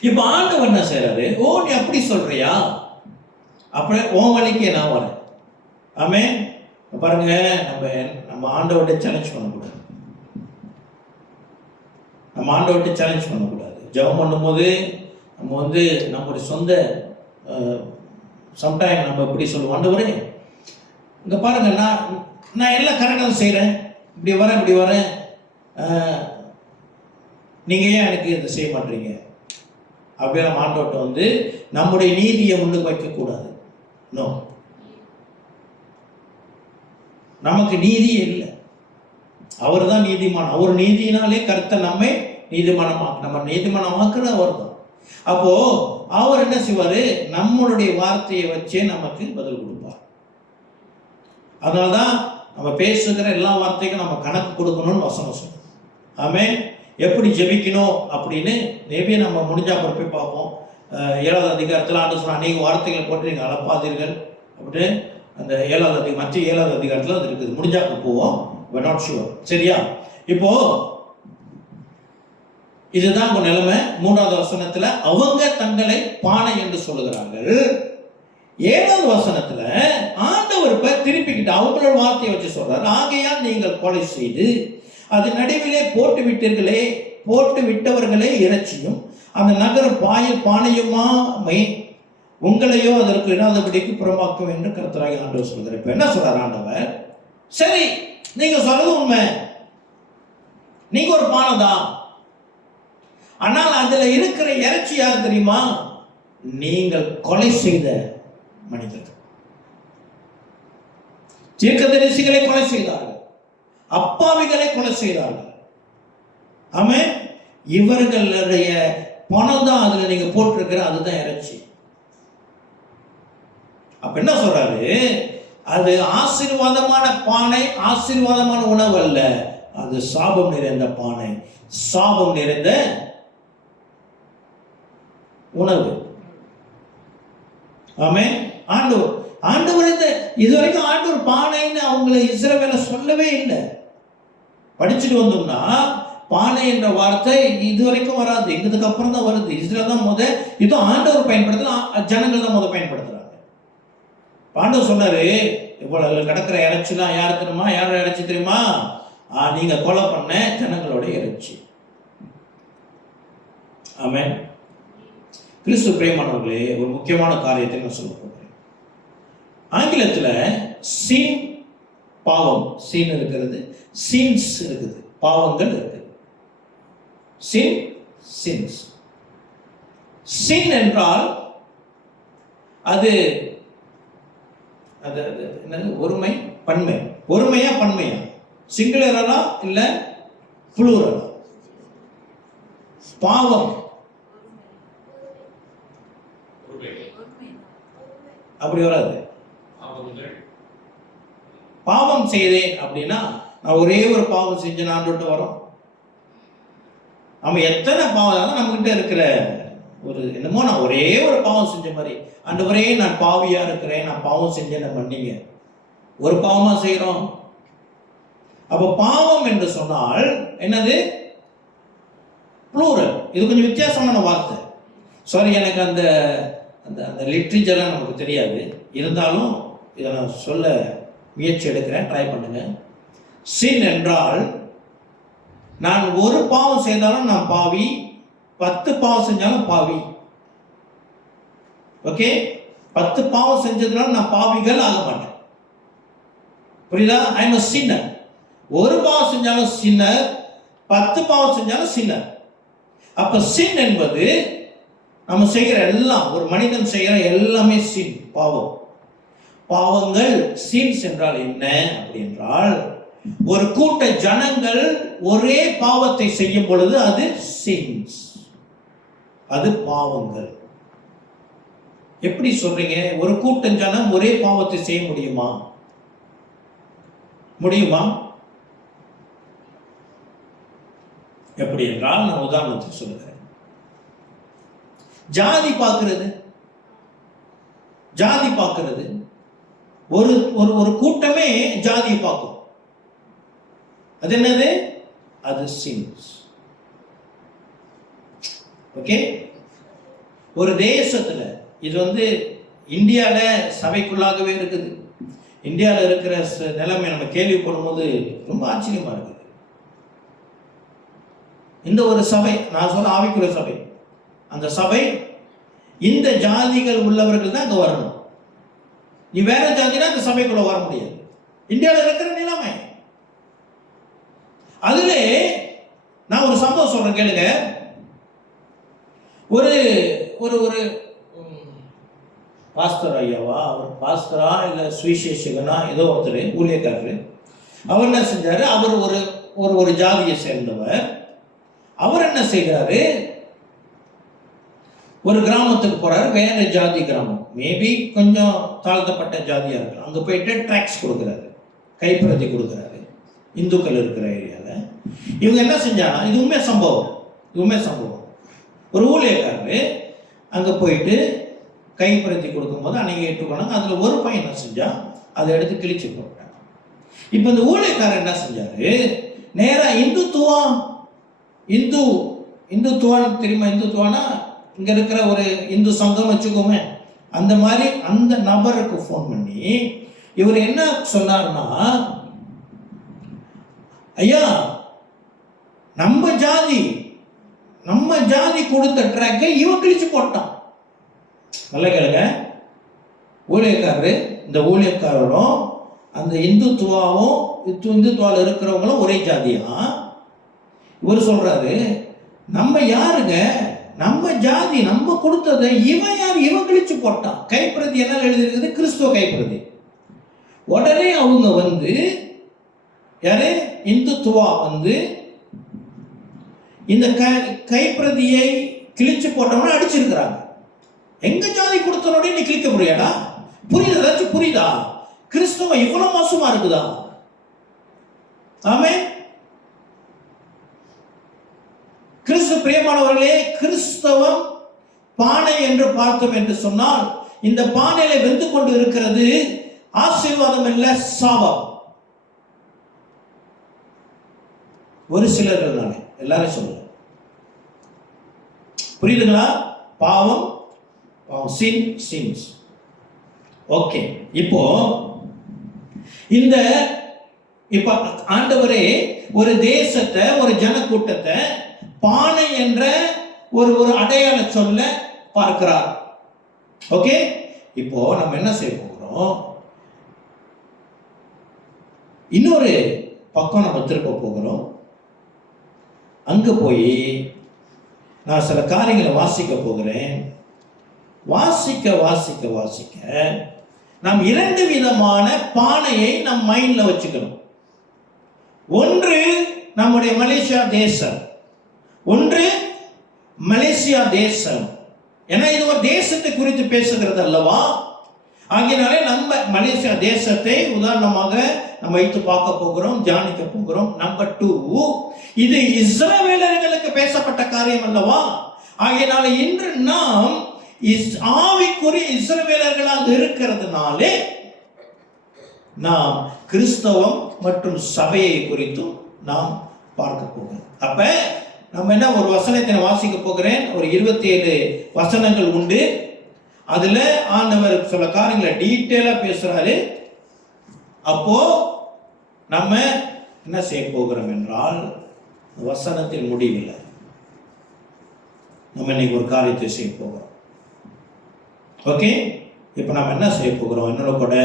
இப்ப ஆண்டவர் என்ன செய்யறாரு? ஓ, நீ அப்படி சொல்றியா, அப்படியே உன் வழிக்கே நான் வரேன். ஆமே, பாருங்க, நம்ம ஆண்டவர்கிட்ட சேலஞ்ச் பண்ணக்கூடாது. நம்ம ஆண்டவர்கிட்ட சேலஞ்ச் பண்ணக்கூடாது. ஜெபம் பண்ணும்போது நம்ம வந்து நம்மளுடைய சொந்த சம்டைம் நம்ம இப்படி சொல்லுவோம், ஆண்டவரே இங்கே பாருங்க, நான் எல்லாம் கரெக்டாக செய்கிறேன், இப்படி வரேன், நீங்கள் ஏன் எனக்கு இதை செய்ய மாட்டீங்க? அப்படியே நம்ம ஆண்டவர்கிட்ட வந்து நம்முடைய நீதியை முன்னுக்கு வைக்கக்கூடாது. நோ, நமக்கு நீதியே இல்லை, அவர் தான் நீதிமான். அவர் நீதியினாலே கர்த்தர் நம்மை நம்ம நீதிமானமாக்குற அவர் தான். அப்போ அவர் என்ன செய்வாரு? நம்மளுடைய வார்த்தையை வச்சே நமக்கு பதில் கொடுப்பார். அதனால்தான் நம்ம பேசுகிற எல்லா வார்த்தைக்கும் நம்ம கணக்கு கொடுக்கணும்னு வசனம் சொல்லுவோம். ஆமென். எப்படி ஜெபிக்கணும் அப்படின்னு மேபி நம்ம முடிஞ்சா அப்புறம் போய் பார்ப்போம். 7வது அதிகாரத்தில் ஆண்டு சொன்ன அநேக வார்த்தைகளை போட்டு நீங்கள் அளப்பாதீர்கள் அப்படின்னு அந்த 7வது அதிகாரம், மற்ற 7வது அதிகாரத்தில் அது இருக்குது. முடிஞ்சா போவோம், we're not sure. சரியா? இப்போ இதுதான் உங்க நிலைமை. 3வது வசனத்துல அவங்க தங்களை பானை என்று சொல்லுகிறார்கள். 7வது வசனத்துல ஆண்டவர் திருப்பிக்கிட்டு அவங்களோட வார்த்தையை வச்சு சொல்றாரு, ஆகையால் நீங்கள் கொலை செய்து அது நடுவிலே போட்டு விட்டவர்களே இறைச்சியும் அந்த நகர பானையுமாமை உங்களையோ அதற்கு இடாதபடிக்கு புறம்பாக்கும் என்று கர்த்தராகிய ஆண்டவர் சொல்கிறார். இப்ப என்ன சொல்றாரு ஆண்டவர்? சரி, நீங்க சொல்றது உண்மை, நீங்க ஒரு பானை தான், ஆனால் அதுல இருக்கிற இறைச்சி யார் தெரியுமா? நீங்கள் கொலை செய்த மனிதர்கள். தீர்க்கதரிசிகளை கொலை செய்தார்கள், அப்பாவிகளை கொலை செய்தார்கள். ஆமென். இவர்களுடைய பணம் தான் அதுல நீங்க போட்டிருக்கிற, அதுதான் இறைச்சி. அப்ப என்ன சொல்றாரு? அது ஆசீர்வாதமான பானை, ஆசீர்வாதமான உணவு அல்ல, அது சாபம் நிறைந்த பானை, சாபம் நிறைந்த உணவு. ஆமென். ஆண்டவர் இதுவரைக்கும் ஆண்டவர் பானைன்னு அவங்களை இஸ்ரவேல சொல்லவே இல்லை. படிச்சுட்டு வந்தோம்னா பானை என்ற வார்த்தை இதுவரைக்கும் வராது, எங்களுக்கு அப்புறம் தான் வருது. இஸ்ரேல் தான் இது ஆண்டவர் பயன்படுத்தலாம், ஜனங்கள் தான் பயன்படுத்துறாங்க. ஆண்டவர் சொன்னாரு, இவ்வளவு கிடக்கிற இறைச்சிலாம் யார் தெரியுமா? யாரோட இறைச்சி தெரியுமா? நீங்க கொலை பண்ண ஜனங்களோட இறைச்சி. ஆமென். கிறிஸ்து பிரியமானவர்களே, ஒரு முக்கியமான காரியத்தை நான் சொல்ல போகிறேன். ஆங்கிலத்துல சின், பாவம், சின் இருக்கிறது, சின்ஸ் இருக்குது, பாவங்கள் இருக்குது. சின், சின்ஸ். சின் என்றால் அது என்னது? ஒருமை, பன்மை. ஒருமையா பன்மையா? சிங்குலரா இல்ல புளூரலா? பாவம் அப்படி வராது. பாவம் செய்தேன் அப்படின்னா நான் ஒரே ஒரு பாவம் செஞ்ச ஆண்டு வரோம். நம்ம எத்தனை பாவம் நம்ம கிட்ட இருக்கிற ஒரு என்னமோ, நான் ஒரே ஒரு பாவம் செஞ்ச மாதிரி, ஆண்டவரே நான் பாவியா இருக்கிறேன், நான் பாவம் செஞ்சேன் மன்னிங்க. ஒரு பாவமா செய்யறோம். அப்ப பாவம் என்று சொன்னால் என்னது? ப்ளூரல். இது கொஞ்சம் வித்தியாசமான வார்த்தை. சாரி, எனக்கு அந்த அந்த லிட்ரேச்சர்லாம் நமக்கு தெரியாது, இருந்தாலும் இதை நான் சொல்ல முயற்சி எடுக்கிறேன், ட்ரை பண்ணுங்க. சின் என்றால் நான் ஒரு பாவம் செய்தாலும் நான் பாவி, 10 பாவம் செஞ்சாலும் பாவி. ஓகே, 10 பாவம் செஞ்சதுனால நான் பாவிகள் ஆக மாட்டேன். புரியுதா? I am a sinner. ஒரு பாவம் செஞ்சாலும் சின்னர், 10 பாவம் செஞ்சாலும் சின்னர். அப்ப சின் என்பது நம்ம செய்கிற எல்லாம், ஒரு மனிதன் செய்கிற எல்லாமே சின், பாவம். பாவங்கள். சின்ஸ் என்றால் என்ன அப்படி என்றால், ஒரு கூட்ட ஜனங்கள் ஒரே பாவத்தை செய்யும் பொழுது அது சின்ஸ், அது பாவங்கள். எப்படி சொல்றீங்க? ஒரு கூட்ட ஜனம் ஒரே பாவத்தை செய்ய முடியுமா? முடியுமா? எப்படி என்றால், நான் உதாரணத்துக்கு சொல்லுகிறேன். ஜாதி பார்க்கிறது, ஒரு ஒரு கூட்டமே ஜாதியை பார்க்கும். அது என்னது? அது சின்ஸ். ஓகே. ஒரு தேசத்துல, இது இந்தியால சபைக்குள்ளாகவே இருக்குது. இந்தியாவில் இருக்கிற நிலைமை நம்ம கேள்விப்படும் போது ரொம்ப ஆச்சரியமா இருக்குது. இந்த ஒரு சபை, நான் சொல்ல ஆவிக்குரிய சபை, அந்த சபை இந்த ஜாதிகள் உள்ளவர்கள் தான் அங்க வரணும். நீ வேற ஜாதினா அந்த சபைக்குள்ள வர முடியாது. இந்தியாவில் இருக்கிற நிலைமை. அதுல நான் ஒரு சம்பவம் சொல்றேன் கேளுங்க. ஒரு ஒரு ஒரு பாஸ்டர் ஐயாவா, ஒரு பாஸ்டரா இல்ல சுவிசேஷகனா ஏதோ ஒருத்தர் ஊழியக்காரரு, அவர் என்ன செஞ்சாரு, அவர் ஒரு ஒரு ஒரு ஜாதியை சேர்ந்தவர். அவர் என்ன செய்கிறாரு, ஒரு கிராமத்துக்கு போறாரு, வேற ஜாதி கிராமம், மேபி கொஞ்சம் தாழ்த்தப்பட்ட ஜாதியா இருக்கு. அங்க போயிட்டு ட்ராக்ஸ் கொடுக்குறாரு, கைப்பிரதி கொடுக்குறாரு, இந்துக்கள் இருக்கிற ஏரியால. இவங்க என்ன செஞ்சாங்கன்னா, இது உண்மை சம்பவம், ஒரு ஊழியக்காரரு அங்க போயிட்டு கைப்பிரதி கொடுக்கும்போது அன்னைக்கு ஏற்றுக்கொண்டாங்க. அதுல ஒரு பையன் என்ன செஞ்சா, அதை எடுத்து கிழிச்சு போட்டாங்க. இப்ப இந்த ஊழியக்காரர் என்ன செஞ்சாரு, நேரா இந்துத்துவான்னு தெரியுமா? இந்துத்துவானா இங்க இருக்கிற ஒரு இந்து சங்கம் வச்சுக்கோமே, அந்த மாதிரி அந்த நபருக்கு போன் பண்ணி இவர் என்ன சொன்னார்னா, ஐயா நம்ம ஜாதி கொடுத்த ட்ராக்கை இவன் கிழிச்சு போட்டான். நல்ல கேளுங்க, ஊழியக்காரரு, இந்த ஊழியக்காரரும் அந்த இந்துத்துவாவில் இருக்கிறவங்களும் ஒரே ஜாதியா. இவர் சொல்றாரு, நம்ம யாருங்க, நம்ம ஜாதி, நம்ம கொடுத்ததை இவன் கிழிச்சு போட்டான். கைப்பிரதி என்ன எழுதிருக்குது, கிறிஸ்துவ கைப்பிரதி. உடனே அவங்க வந்து யாரு, இந்துத்துவா வந்து இந்த கைப்பிரதியை கிழிச்சு போட்டவன அடிச்சிருக்கிறாங்க. எங்க ஜாதி கொடுத்தனோட நீ கிழிக்க முடியாடா? புரியுதா? ஏதாச்சும் புரியுதா? கிறிஸ்துவம் இவ்வளவு மோசமா இருக்குதா? ஆமே. கிறிஸ்து பிரியமானவர்களே, கிறிஸ்தவம் பானை என்று பார்த்தோம் என்று சொன்னால், இந்த பானையில வெந்து கொண்டு இருக்கிறது ஆசீர்வாதம் இல்ல, சாபம். ஒரு சிலர்கள், நானே எல்லாரும் சொல்லுங்க, புரியுதுங்களா? பாவம் சின்ஸ். ஓகே, இப்போ ஆண்டவரே ஒரு தேசத்தை, ஒரு ஜனக்கூட்டத்தை பானை என்ற ஒரு அடையாள சொல்ல பார்க்கிறார். ஓகே, இப்போ நம்ம என்ன செய்ய போகிறோம், இன்னொரு பக்கம் நம்ம திருப்ப போகிறோம். அங்க போய் நான் சில காரியங்களை வாசிக்க போகிறேன். வாசிக்க நாம் இரண்டு விதமான பானையை நம் மைண்ட்ல வச்சுக்கணும். ஒன்று நம்முடைய மலேசியா தேசம், ஏன்னா இது ஒரு தேசத்தை குறித்து பேசுகிறது அல்லவா? ஆகினாலே நம்ம மலேசியா தேசத்தை உதாரணமாக நம்ம வைத்து பார்க்க போகிறோம், தியானிக்க போகிறோம். நம்பர் 2, இது இஸ்ரவேலர்களுக்கு பேசப்பட்ட காரியம் அல்லவா? ஆகினால இன்று நாம் ஆவிக்குரிய இஸ்ரவேலர்களாக இருக்கிறதுனாலே நாம் கிறிஸ்தவம் மற்றும் சபையை குறித்தும் நாம் பார்க்க போகிறோம். அப்ப நம்ம என்ன, ஒரு வசனத்தை வாசிக்க போகிறேன். ஒரு 27 வசனங்கள் உண்டு. அதுல ஆண்டவர் சில காரியங்களை டீட்டெயிலா பேசுறாரு. அப்போ நம்ம என்ன செய்ய போகிறோம் என்றால், வசனத்தின் முடிவில் நம்ம இன்னைக்கு ஒரு காரியத்தை செய்ய போகிறோம். ஓகே, இப்போ நம்ம என்ன செய்ய போகிறோம், என்னோட கூட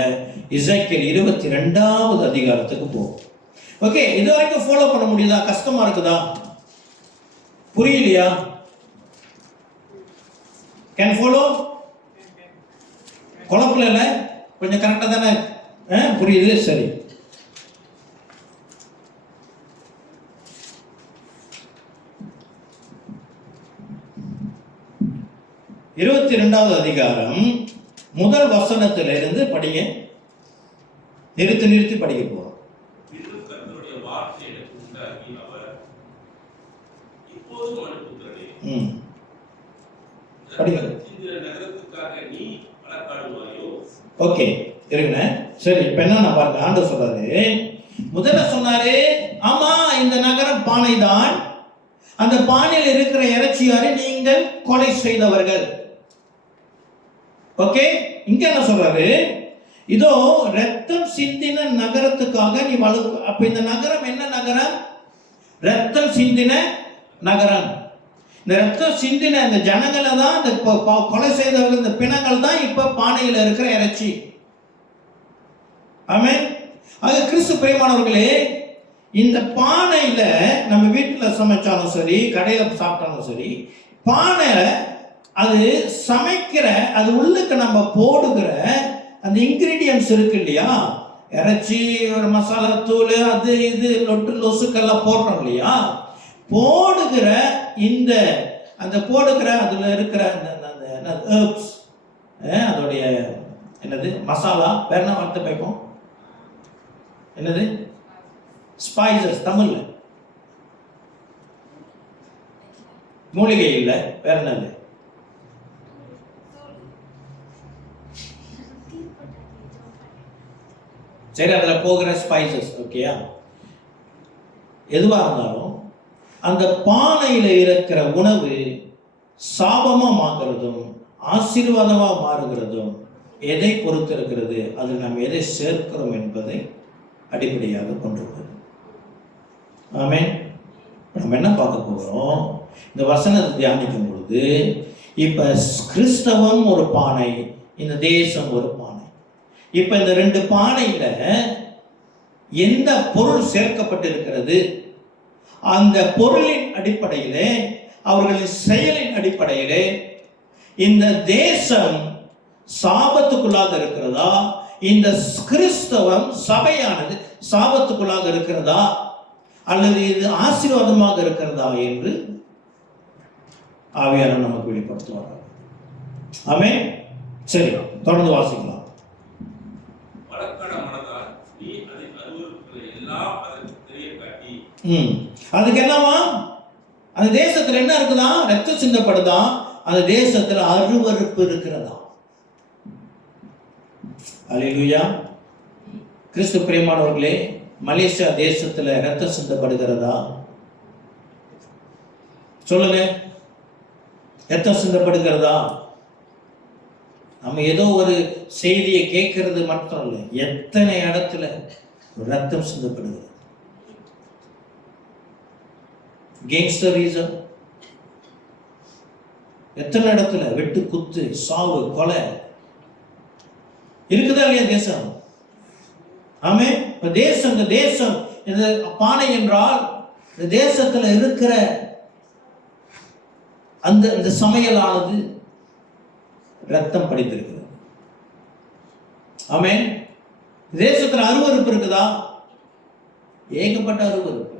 எசேக்கியேல் 22வது அதிகாரத்துக்கு போவோம். ஓகே, இது வரைக்கும் ஃபாலோ பண்ண முடியுதா? கஷ்டமா இருக்குதா? புரியலையா? Can follow? குழப்பம் இல்லை, கொஞ்சம் கரெக்டாக தானே புரியுது? சரி, இருபத்தி 22வது அதிகாரம் முதல் வசனத்திலிருந்து படிங்க. நிறுத்தி படிக்க போறோம். ஓகே, இருங்க. சரி, இப்ப என்ன பாருங்க, ஆண்டவர் சொல்றாரு. முதல்ல சொன்னாரு, ஆமா இந்த நகரம் பானைதான், அந்த பானையில் இருக்கிற இறைச்சியாரை நீங்கள் கொலை செய்தவர்கள். ஓகே, இங்க என்ன சொல்றாரு, இதோ ரத்தம் சிந்தின நகரத்துக்காக நீ அப்ப இந்த நகரம் என்ன நகரம்? ரத்தம் சிந்தின நகரம். இந்த ரத்தம் சிந்தின இந்த ஜனங்களை தான், இந்த கொலை செய்தவர்கள், இந்த பிணங்கள் தான் இப்ப பானையில் இருக்கிற இறைச்சி. ஆமென். அது கிறிஸ்து பிரியமானவர்களே, இந்த பானையில நம்ம வீட்டில் சமைச்சாலும் சரி, கடையில் சாப்பிட்டாலும் சரி, பானை அது சமைக்கிற, அது உள்ளுக்கு நம்ம போடுகிற அந்த இன்கிரீடியன்ஸ் இருக்கு இல்லையா, இறைச்சி, ஒரு மசாலா தூள், அது இது லொட்டு லொசுக்கெல்லாம் போடுறோம் இல்லையா, போடுகிற இந்த அந்த போடுகிற அதில் இருக்கிற அந்த ஹெர்ப்ஸ், அதோடைய என்னது மசாலா, வேற என்ன வார்த்தை வைப்போம், என்னது ஸ்பைசஸ், தமிழ்ல மூலிகை இல்லை, வேற என்னது, சரி அதில் போகிற ஸ்பைசஸ், ஓகேயா, எதுவாக இருந்தாலும் அந்த பானையில் இருக்கிற உணவு சாபமாக மாறுகிறதும் ஆசீர்வாதமாக மாறுகிறதும் எதை பொறுத்து இருக்கிறது, அதில் நம்ம எதை சேர்க்கிறோம் என்பதை அடிப்படையாக கொண்டிருக்கிறது. ஆமென். நம்ம என்ன பார்க்க போகிறோம், இந்த வசனத்தை தியானிக்கும் பொழுது, இப்போ கிறிஸ்தவம் ஒரு பானை, இந்த தேசம் ஒரு பானை. இப்போ இந்த ரெண்டு பானையில எந்த பொருள் சேர்க்கப்பட்டிருக்கிறது, அந்த பொருளின் அடிப்படையிலே, அவர்களின் செயலின் அடிப்படையிலே இந்த தேசம் சாபத்துக்குள்ளாக இருக்கிறதா, இந்த கிறிஸ்தவம் சபையானது சாபத்துக்குள்ளாக இருக்கிறதா, அல்லது இது ஆசீர்வாதமாக இருக்கிறதா என்று ஆவியானவர் நமக்கு வெளிப்படுத்துவார். ஆமென். சரி, தொடர்ந்து வாசிக்கலாம். அதுக்கு என்னவா, அந்த தேசத்துல என்ன இருக்குதான், ரத்தம் சிந்தப்படுதான், அந்த தேசத்துல அருவருப்பு இருக்கிறதா. அல்லேலூயா. கிறிஸ்து பிரியமானவர்களே, மலேசியா தேசத்துல ரத்தம் சிந்தப்படுகிறதா? சொல்லுங்க, ரத்தம் சிந்தப்படுகிறதா? நம்ம ஏதோ ஒரு செய்தியை கேட்கறது மட்டும் இல்லை, எத்தனை இடத்துல ரத்தம் சிந்தப்படுகிறது. கேங்ஸ்டரிசம் எத்தனை இடத்துல, வெட்டு குத்து, சாவு, கொலை இருக்குதா இல்லையா தேசம்? ஆமே. இப்ப தேசம், இந்த தேசம், இந்த பானை என்றால் இந்த தேசத்துல இருக்கிற அந்த சமையலானது ரத்தம் படித்திருக்கிறது. ஆமே. தேசத்துல அருவருப்பு இருக்குதா? ஏகப்பட்ட அருவருப்பு.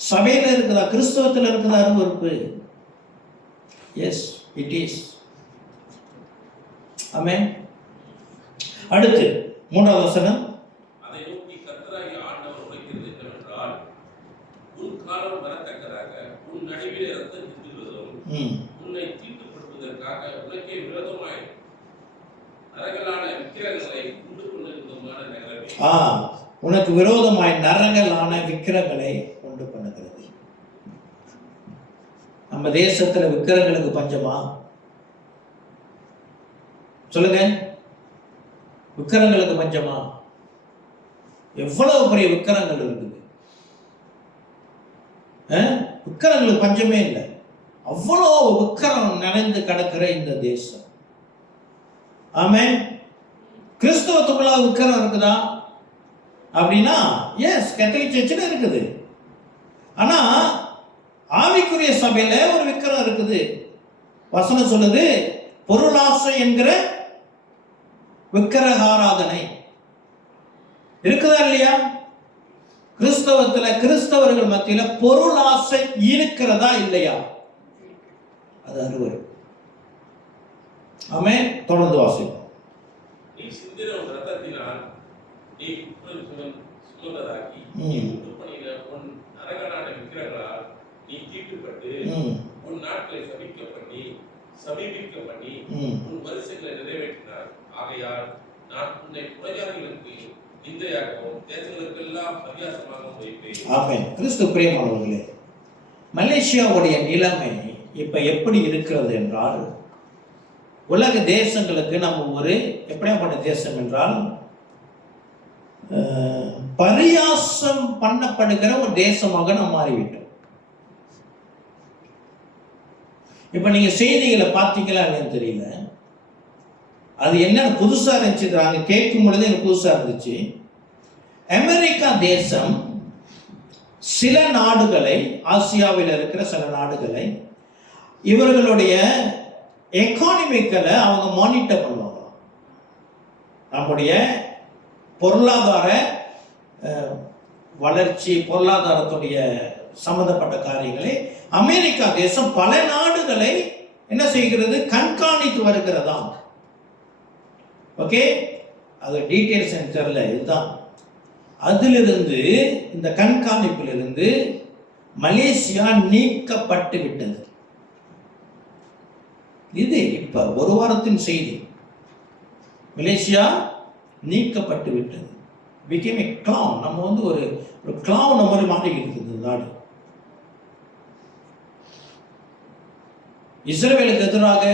சபையில இருக்குதா? கிறிஸ்தவத்தில் இருக்குதா அருவருப்பு? Yes, it is. ஆமே. அடுத்து 3வது வசனம். அதை நோக்கி கர்த்தராகிய ஆண்டவர் உரைக்கிறது என்னவென்றால், உன் காலம் வரத்தக்கதாக உன் நடுவிலே ரத்தம் சிந்துவதும் உன்னை தீட்டுப்படுத்துவதற்காக உனக்கே விரோதமாய் நரகலான விக்கிரகங்களை உண்டு கொண்டிருந்தமான நகரமே. உனக்கு விரோதமாய் நரகலான விக்கிரகங்களை கொண்டு பண்ணுகிறது. நம்ம தேசத்துல விக்கிரகங்களுக்கு பஞ்சமா? சொல்லுங்க, விக்கிரகங்களுக்கு பஞ்சமா? எவ்வளவு பெரிய விக்கிரகங்கள் இருக்குது. விக்கிரகங்களுக்கு பஞ்சமே இல்லை. அவ்வளோ விக்கிரம் நிறைந்து கிடக்கிற இந்த தேசம். ஆமென். கிறிஸ்தவத்துக்குள்ள விக்கிரம் இருக்குதா அப்படின்னா, எஸ், கத்தோலிக்க சர்ச்சில் இருக்குது. ஆனா ஆவிக்குரிய சபையில ஒரு விக்கிரம் இருக்குது. வசனம் சொல்லுது, பொருளாசை என்கிற விக்கிரக ஆராதனை இருக்குதா இல்லையா? கிறிஸ்தவத்துல, கிறிஸ்தவர்கள் மத்தியில பொருளாசை இருக்கிறதா இல்லையா? அது அருவருப்பு. ஆமே. தொடர்ந்து வாசிப்போம். நீ சிந்தின உன் ரத்தத்தினால் நீ சுமந்ததாக்கி உண்டு பண்ணின உன் நரகலான விக்கிரகங்களால் நீ தீட்டுப்பட்டு உன் நாட்களை சமீபிக்க பண்ணி உன் வரிசைகளை நிறைவேற்றினார். ஆகையால் நான் உன்னை புறஜாதிகளுக்கு நிந்தையாகவும் தேசங்களுக்கெல்லாம் பரியாசமாகவும் வைப்பேன். ஆமென். கிறிஸ்து பிரியமானவர்களே, மலேசியாவுடைய நிலைமை இப்ப எப்படி இருக்கிறது என்றால், உலக தேசங்களுக்கு நம்ம ஒரு எப்படியாப்பட்ட தேசம் என்றால், பரியாசம் பண்ணப்படுகிற ஒரு தேசமாக நாம் மாறிவிட்டோம். இப்போ நீங்க செய்திகளை பார்த்தீங்களா இல்லைன்னு தெரியல, அது என்ன புதுசா இருந்துச்சு, நாங்க கேட்கும் பொழுது எனக்கு புதுசா இருந்துச்சு. அமெரிக்கா தேசம் சில நாடுகளை, ஆசியாவில் இருக்கிற சில நாடுகளை, இவர்களுடைய எக்கானமிக்களை அவங்க மானிட்டர் பண்ணுவாங்க. நம்முடைய பொருளாதார வளர்ச்சி, பொருளாதாரத்துடைய சம்பந்தப்பட்ட காரியங்களை அமெரிக்கா தேசம் பல நாடுகளை என்ன செய்கிறது, கண்காணித்து வருகிறதா. ஓகே, அது டீட்டெயில்ஸ் எனக்கு தெரியல, இதுதான். அதிலிருந்து, இந்த கண்காணிப்பிலிருந்து மலேசியா நீக்கப்பட்டு விட்டது. இது இப்ப ஒரு வாரத்தின் செய்தி. மலேசியா நீக்கப்பட்டு விட்டது. became a clown. நம்ம வந்து ஒரு clown மாதிரி மாறிக்கிட்டு இருக்குது நாடு. இஸ்ரவேலுக்கு எதிராக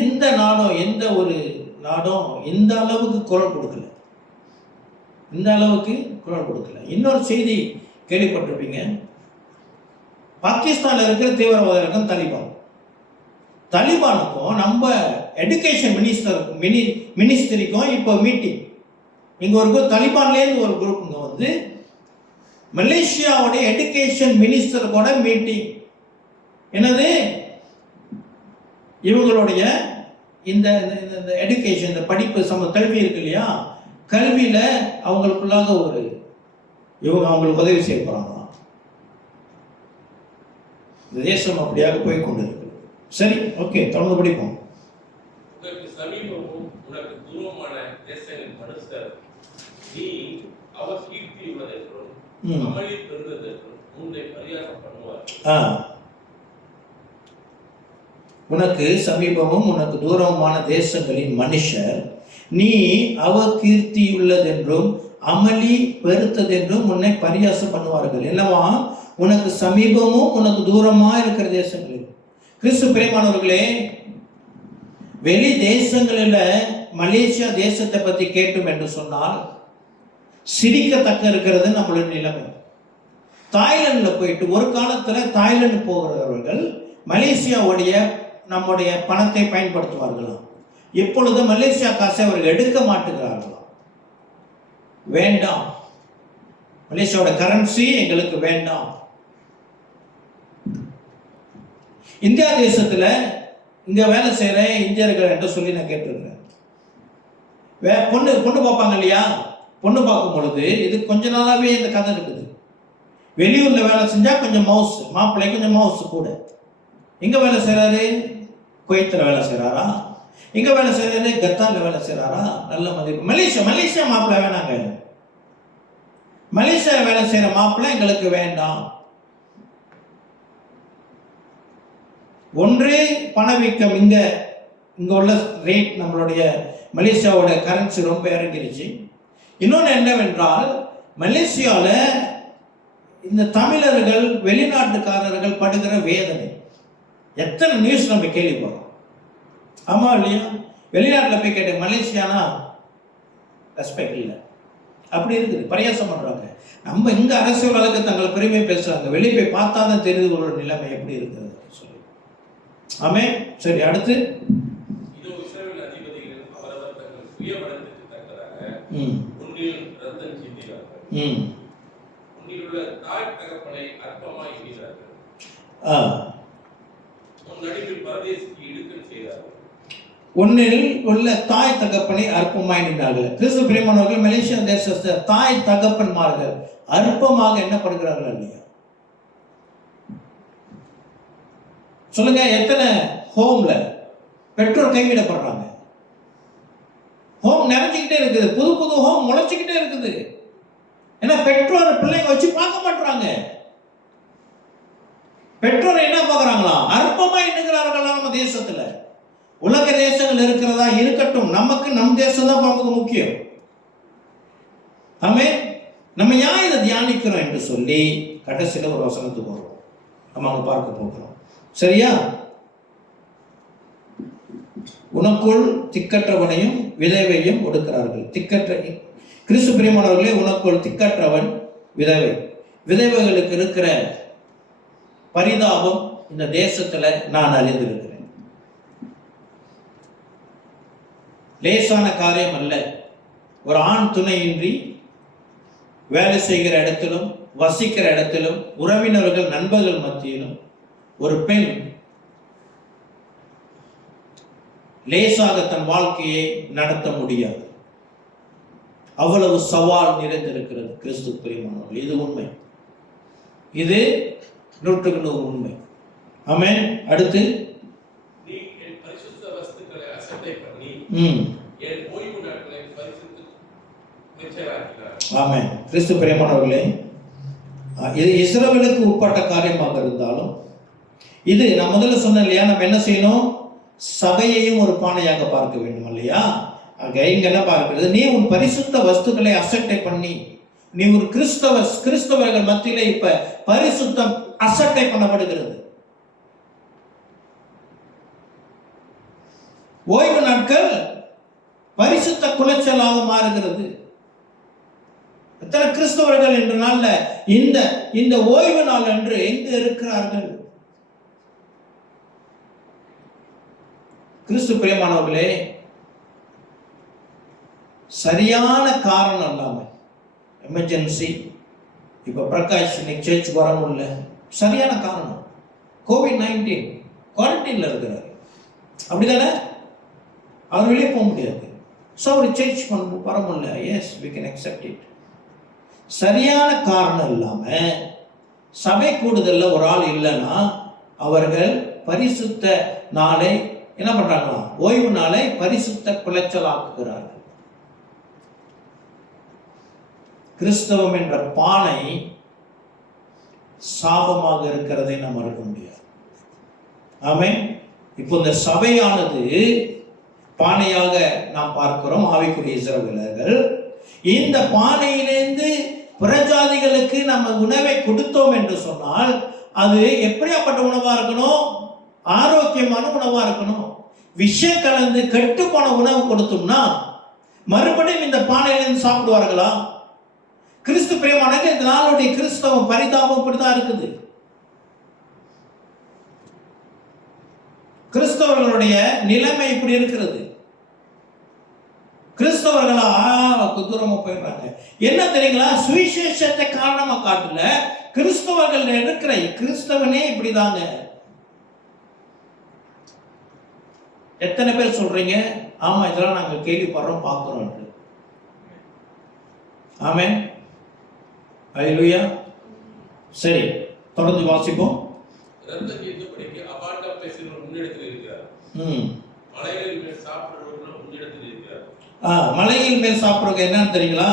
எந்த நாடும், எந்த ஒரு நாடும் இந்த அளவுக்கு குரல் கொடுக்கல, இந்த அளவுக்கு குரல் கொடுக்கல. இன்னொரு செய்தி கேள்விப்பட்டிருப்பீங்க, பாகிஸ்தான்ல இருக்கிற தீவிரவாத இயக்கம் தாலிபானுக்கும் நம்ம எடுகேஷன் மினிஸ்டருக்கும் இப்போ மீட்டிங். இங்க ஒரு தாலிபான்லேருந்து ஒரு குரூப் இங்க வந்து மலேசியாவுடைய எடுகேஷன் மினிஸ்டர் கூட மீட்டிங். என்னது, இவங்களுடைய இந்த எடுகேஷன், இந்த படிப்பு கல்வி இருக்கு இல்லையா, கல்வியில அவங்களுக்குள்ளாக ஒரு இவங்க அவங்களுக்கு உதவி செய்ய போறாங்களாம். இந்த தேசம் அப்படியாக போய் கொண்டிருக்கு. சரி, ஓகே, தொடர்ந்து படிப்போம். உனக்கு சமீபமும் உனக்கு தூரமான தேசங்களின் மனுஷர் நீ அவர் கீர்த்தி உள்ளதென்றும் அமளி பெறுவதென்றும் உன்னை பரியாசம் பண்ணுவார். உனக்கு சமீபமும் உனக்கு தூரமான தேசங்களின் மனுஷர் நீ அவர் கீர்த்தியுள்ளதென்றும் அமளி பெருத்ததென்றும் உன்னை பரியாசம் பண்ணுவார்கள். என்னவா, உனக்கு சமீபமும் உனக்கு தூரமா இருக்கிற தேசங்களில். கிறிஸ்து பிரியமானவர்களே, வெளி தேசங்களில் மலேசியா தேசத்தை பத்தி கேட்டும் என்று சொன்னால் சிரிக்கத்தக்க இருக்கிறது நம்மளுடைய நிலைமை. தாய்லாந்துல போயிட்டு ஒரு காலத்துல தாய்லாந்து போகிறவர்கள் மலேசியாவுடைய நம்முடைய பணத்தை பயன்படுத்துவார்களாம். இப்பொழுது மலேசியா காசை அவர்கள் எடுக்க மாட்டுகிறார்களாம். வேண்டாம், மலேசியாவோட கரன்சி எங்களுக்கு வேண்டாம். இந்தியா தேசத்துல இங்க வேலை செய்யற இந்தியர்கள் என்று சொல்லி நான் கேட்டிருக்கிறேன். பொண்ணு பார்ப்பாங்க இல்லையா, பொண்ணு பார்க்கும் பொழுது இது கொஞ்ச நாளாவே இந்த கதை இருக்குது. வெளியூர்ல வேலை செஞ்சா கொஞ்சம் மவுஸ், மாப்பிள்ளை கொஞ்சம் மவுஸ் கூட. எங்க வேலை செய்யறாரு, குவைத்துல வேலை செய்யறாரா, எங்க வேலை செய்யறாரு, கத்தார்ல வேலை செய்யறாரா, நல்ல மதிப்பு. மலேசியா மாப்பிள்ளை வேணாங்க, மலேசியா வேலை செய்யற மாப்பிள்ளை எங்களுக்கு வேண்டாம். ஒன்றே பணவீக்கம், இங்க உள்ள ரேட், நம்மளுடைய மலேசியாவோட கரன்சி ரொம்ப இறங்கிருச்சு. இன்னொன்று என்னவென்றால், மலேசியாவில் இந்த தமிழர்கள் வெளிநாட்டுக்காரர்கள் படுகிற வேதனை எத்தனை நியூஸ் நம்ம கேள்விப்படுறோம். ஆமா இல்லையா, வெளிநாட்டில் போய் கேட்டேன், மலேசியானா ரெஸ்பெக்ட் இல்லை, அப்படி இருக்குது, பரியாசம் பண்றாங்க. நம்ம இங்க அரசியல் வழக்கு தங்கள் பெருமை பேசுறாங்க, வெளியே போய் பார்த்தா தான் தெரியுது ஒரு நிலைமை எப்படி இருக்குது சொல்லி. ஆமே, சரி, அடுத்து இதோ இஸ்ரவேல் அதிபதிகள் அவரவர் தங்கள் சுயபலத்திற்கு தக்கதாக உன்னில் ரத்தம் சிந்தினார்கள், உன்னில் உள்ள தாய் தகப்பனை அற்பமாய் எண்ணினார்கள், உன் நடுவில் பரதேசிக்கு இடுக்கல் செய்தார்கள். ஒன்னில் உள்ள தாய் தகப்பனை அற்பமாய் எண்ணினார்கள். கிறிஸ்து பிரியமானவர்கள், மலேசியா தேசத்தை தாய் தகப்பன்மார்கள் அற்பமாக எண்ணப்படுகிறார்கள் இல்லையா? சொல்லுங்க, எத்தனை ஹோம்ல பெற்றோர் கைவிடப்படுறாங்க. ஹோம் நிறைஞ்சுக்கிட்டே இருக்குது, புது ஹோம் முளைச்சுக்கிட்டே இருக்குது. ஏன்னா பெற்றோர் பிள்ளைங்க வச்சு பார்க்க மாட்டாங்க. பெற்றோர் என்ன பார்க்கறாங்களா, அற்பமா எண்ணுகிறார்களா நம்ம தேசத்துல. உலக தேசங்கள் இருக்கிறதா இருக்கட்டும், நமக்கு நம் தேசம் தான் நமக்கு முக்கியம். ஆமே, நம்ம ஏன் இதை தியானிக்கிறோம் என்று சொல்லி கடைசியில் ஒரு வசனத்துக்கு வருவோம், நம்ம அங்க பார்க்க போகிறோம். சரியா? உனக்குள் திக்கற்றவனையும் விதவையும் ஒடுக்கிறார்கள். கிறிஸ்து பிரியமானவர்களே, உனக்குள் திக்கற்றவன் விதவை. விதவைகளுக்கு இருக்கிற பரிதாபம் இந்த தேசத்துல நான் அறிந்திருக்கிறேன். லேசான காரியம் அல்ல. ஒரு ஆண் துணையின்றி வேலை செய்கிற இடத்திலும், வசிக்கிற இடத்திலும், உறவினர்கள் நண்பர்கள் மத்தியிலும் ஒரு பெண் லேசாக தன் வாழ்க்கையை நடத்த முடியாது. அவ்வளவு சவால் நிறைந்திருக்கிறது. கிறிஸ்து பிரியமானவர்கள், இது உண்மை. இது 100% உண்மை. ஆமென். அடுத்து, நீ என் பரிசுத்த வஸ்துக்களை அசட்டை பண்ணி என் ஓய்வு நாட்களை பரிசுத்த நிச்சயமாக்கினார். ஆமென். கிறிஸ்து பிரியமானவர்களே, இது இஸ்ரவேலுக்கு உட்பட்ட காரியமாக இருந்தாலும், இது நான் முதல்ல சொன்னேன் இல்லையா, நம்ம என்ன செய்யணும்? சபையையும் ஒரு பானையாக பார்க்க வேண்டும் இல்லையா? இங்க என்ன பார்க்கிறது? நீ உன் பரிசுத்த வஸ்துக்களை அசட்டை பண்ணி, நீ ஒரு கிறிஸ்தவர்கள் மத்தியிலே இப்ப பரிசுத்தம் அசட்டை பண்ணப்படுகிறது. ஓய்வு நாட்கள் பரிசுத்த குலைச்சலாக மாறுகிறது. எத்தனை கிறிஸ்தவர்கள் என்ற நாள்ல இந்த ஓய்வு நாள் அன்று எங்க இருக்கிறார்கள்? கிறிஸ்து பிரியமானவர்களே, சரியான காரணம் இல்லாம எமர்ஜென்சி, இப்ப பிரகாஷ் இன்னைக்கு சர்ச் வர முடியல, சரியான காரணம் COVID-19 குவாரண்டைன்ல இருக்கிறார், அப்படிதானே? அவர் வெளியே போக முடியாது. ஸோ அவர் சர்ச் வர முடியல. Yes, we can accept it. சரியான காரணம் இல்லாம சபை கூடுதல்ல ஒரு ஆள் இல்லைன்னா அவர்கள் பரிசுத்த நாளை என்ன பண்றாங்களா? ஓய்வு நாளை பரிசுத்த குலைச்சலாக்குகிறார்கள். கிறிஸ்தவம் என்ற பானை சாபமாக இருக்கிறதை நாம் மறக்க முடியாது. ஆமென். இப்போ இந்த சபையானது பானையாக நாம் பார்க்கிறோம், ஆவிக்குரிய இஸ்ரவேலர்கள். இந்த பானையிலிருந்து புறஜாதிகளுக்கு நம்ம உணவை கொடுத்தோம் என்று சொன்னால் அது எப்படியாப்பட்ட உணவா இருக்கணும்? ஆரோக்கியமான உணவா இருக்கணும். விஷம் கலந்து கெட்டு போன உணவு கொடுத்தோம்னா மறுபடியும் இந்த பானையிலிருந்து சாப்பிடுவார்களா? கிறிஸ்து பிரியமானவர்களே, இந்த நாளுடைய கிறிஸ்தவம் பரிதாபம் இப்படிதான் இருக்குது. கிறிஸ்தவர்களுடைய நிலைமை இப்படி இருக்கிறது. கிறிஸ்தவர்களா தூரமா போயிடுறாங்க. என்ன தெரியுங்களா? சுவிசேஷத்தை காரணமா காட்டல, கிறிஸ்தவர்கள் இருக்கிற கிறிஸ்தவனே இப்படிதாங்க. எத்தனை பேர் சொல்றீங்க, ஆமா இதெல்லாம் நாங்க கேள்விப்படுறோம் பார்க்கிறோம்? ஆமென். ஹல்லேலூயா. சரி, தொடர்ந்து வாசிப்போம். இரத்தம் தீர்ந்தபடிக்கு அபாண்டம் பேசுகிறவர் முன்னிடத்தில் இருக்கிறார். மலைகளின் மேல் சாப்பிடுறவர்கள் முன்னிடத்தில் இருக்கிறார். மலையின் மேல் சாப்பிடுறவங்க என்னன்னு தெரியுங்களா?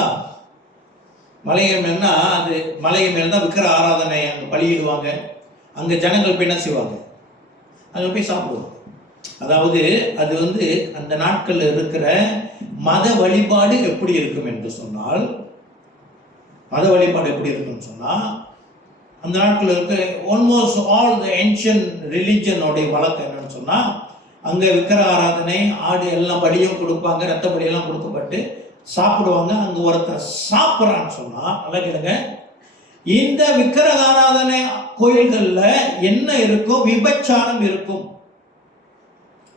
மலையின் மேல்னா அது மலையின் மேல் தான் விக்கிர ஆராதனை அங்கே பலியிடுவாங்க. அங்கே ஜனங்கள் போய் என்ன செய்வாங்க? அங்கே போய் சாப்பிடுவாங்க. அதாவது அது அந்த நாட்களில் இருக்கிற மத வழிபாடு எப்படி இருக்கும் என்று சொன்னால், மத வழிபாடு எப்படி இருக்குன்னு சொன்னால், அந்த நாட்களில் இருக்க ஆல்மோஸ்ட் ஆல் த ஏன்ஷியன்ட் ரிலிஜனோடைய வழக்கம் என்னன்னு சொன்னால், அங்கே விக்கிர ஆராதனை, ஆடு எல்லாம் பலியும் கொடுப்பாங்க, ரத்த பலியெல்லாம் கொடுக்கப்பட்டு சாப்பிடுவாங்க. அங்கே ஒருத்தர் சாப்பிட்றான்னு சொன்னால், நல்லா கேளுங்க, இந்த விக்கிர ஆராதனை கோயில்களில் என்ன இருக்கும்? விபச்சாரம் இருக்கும்,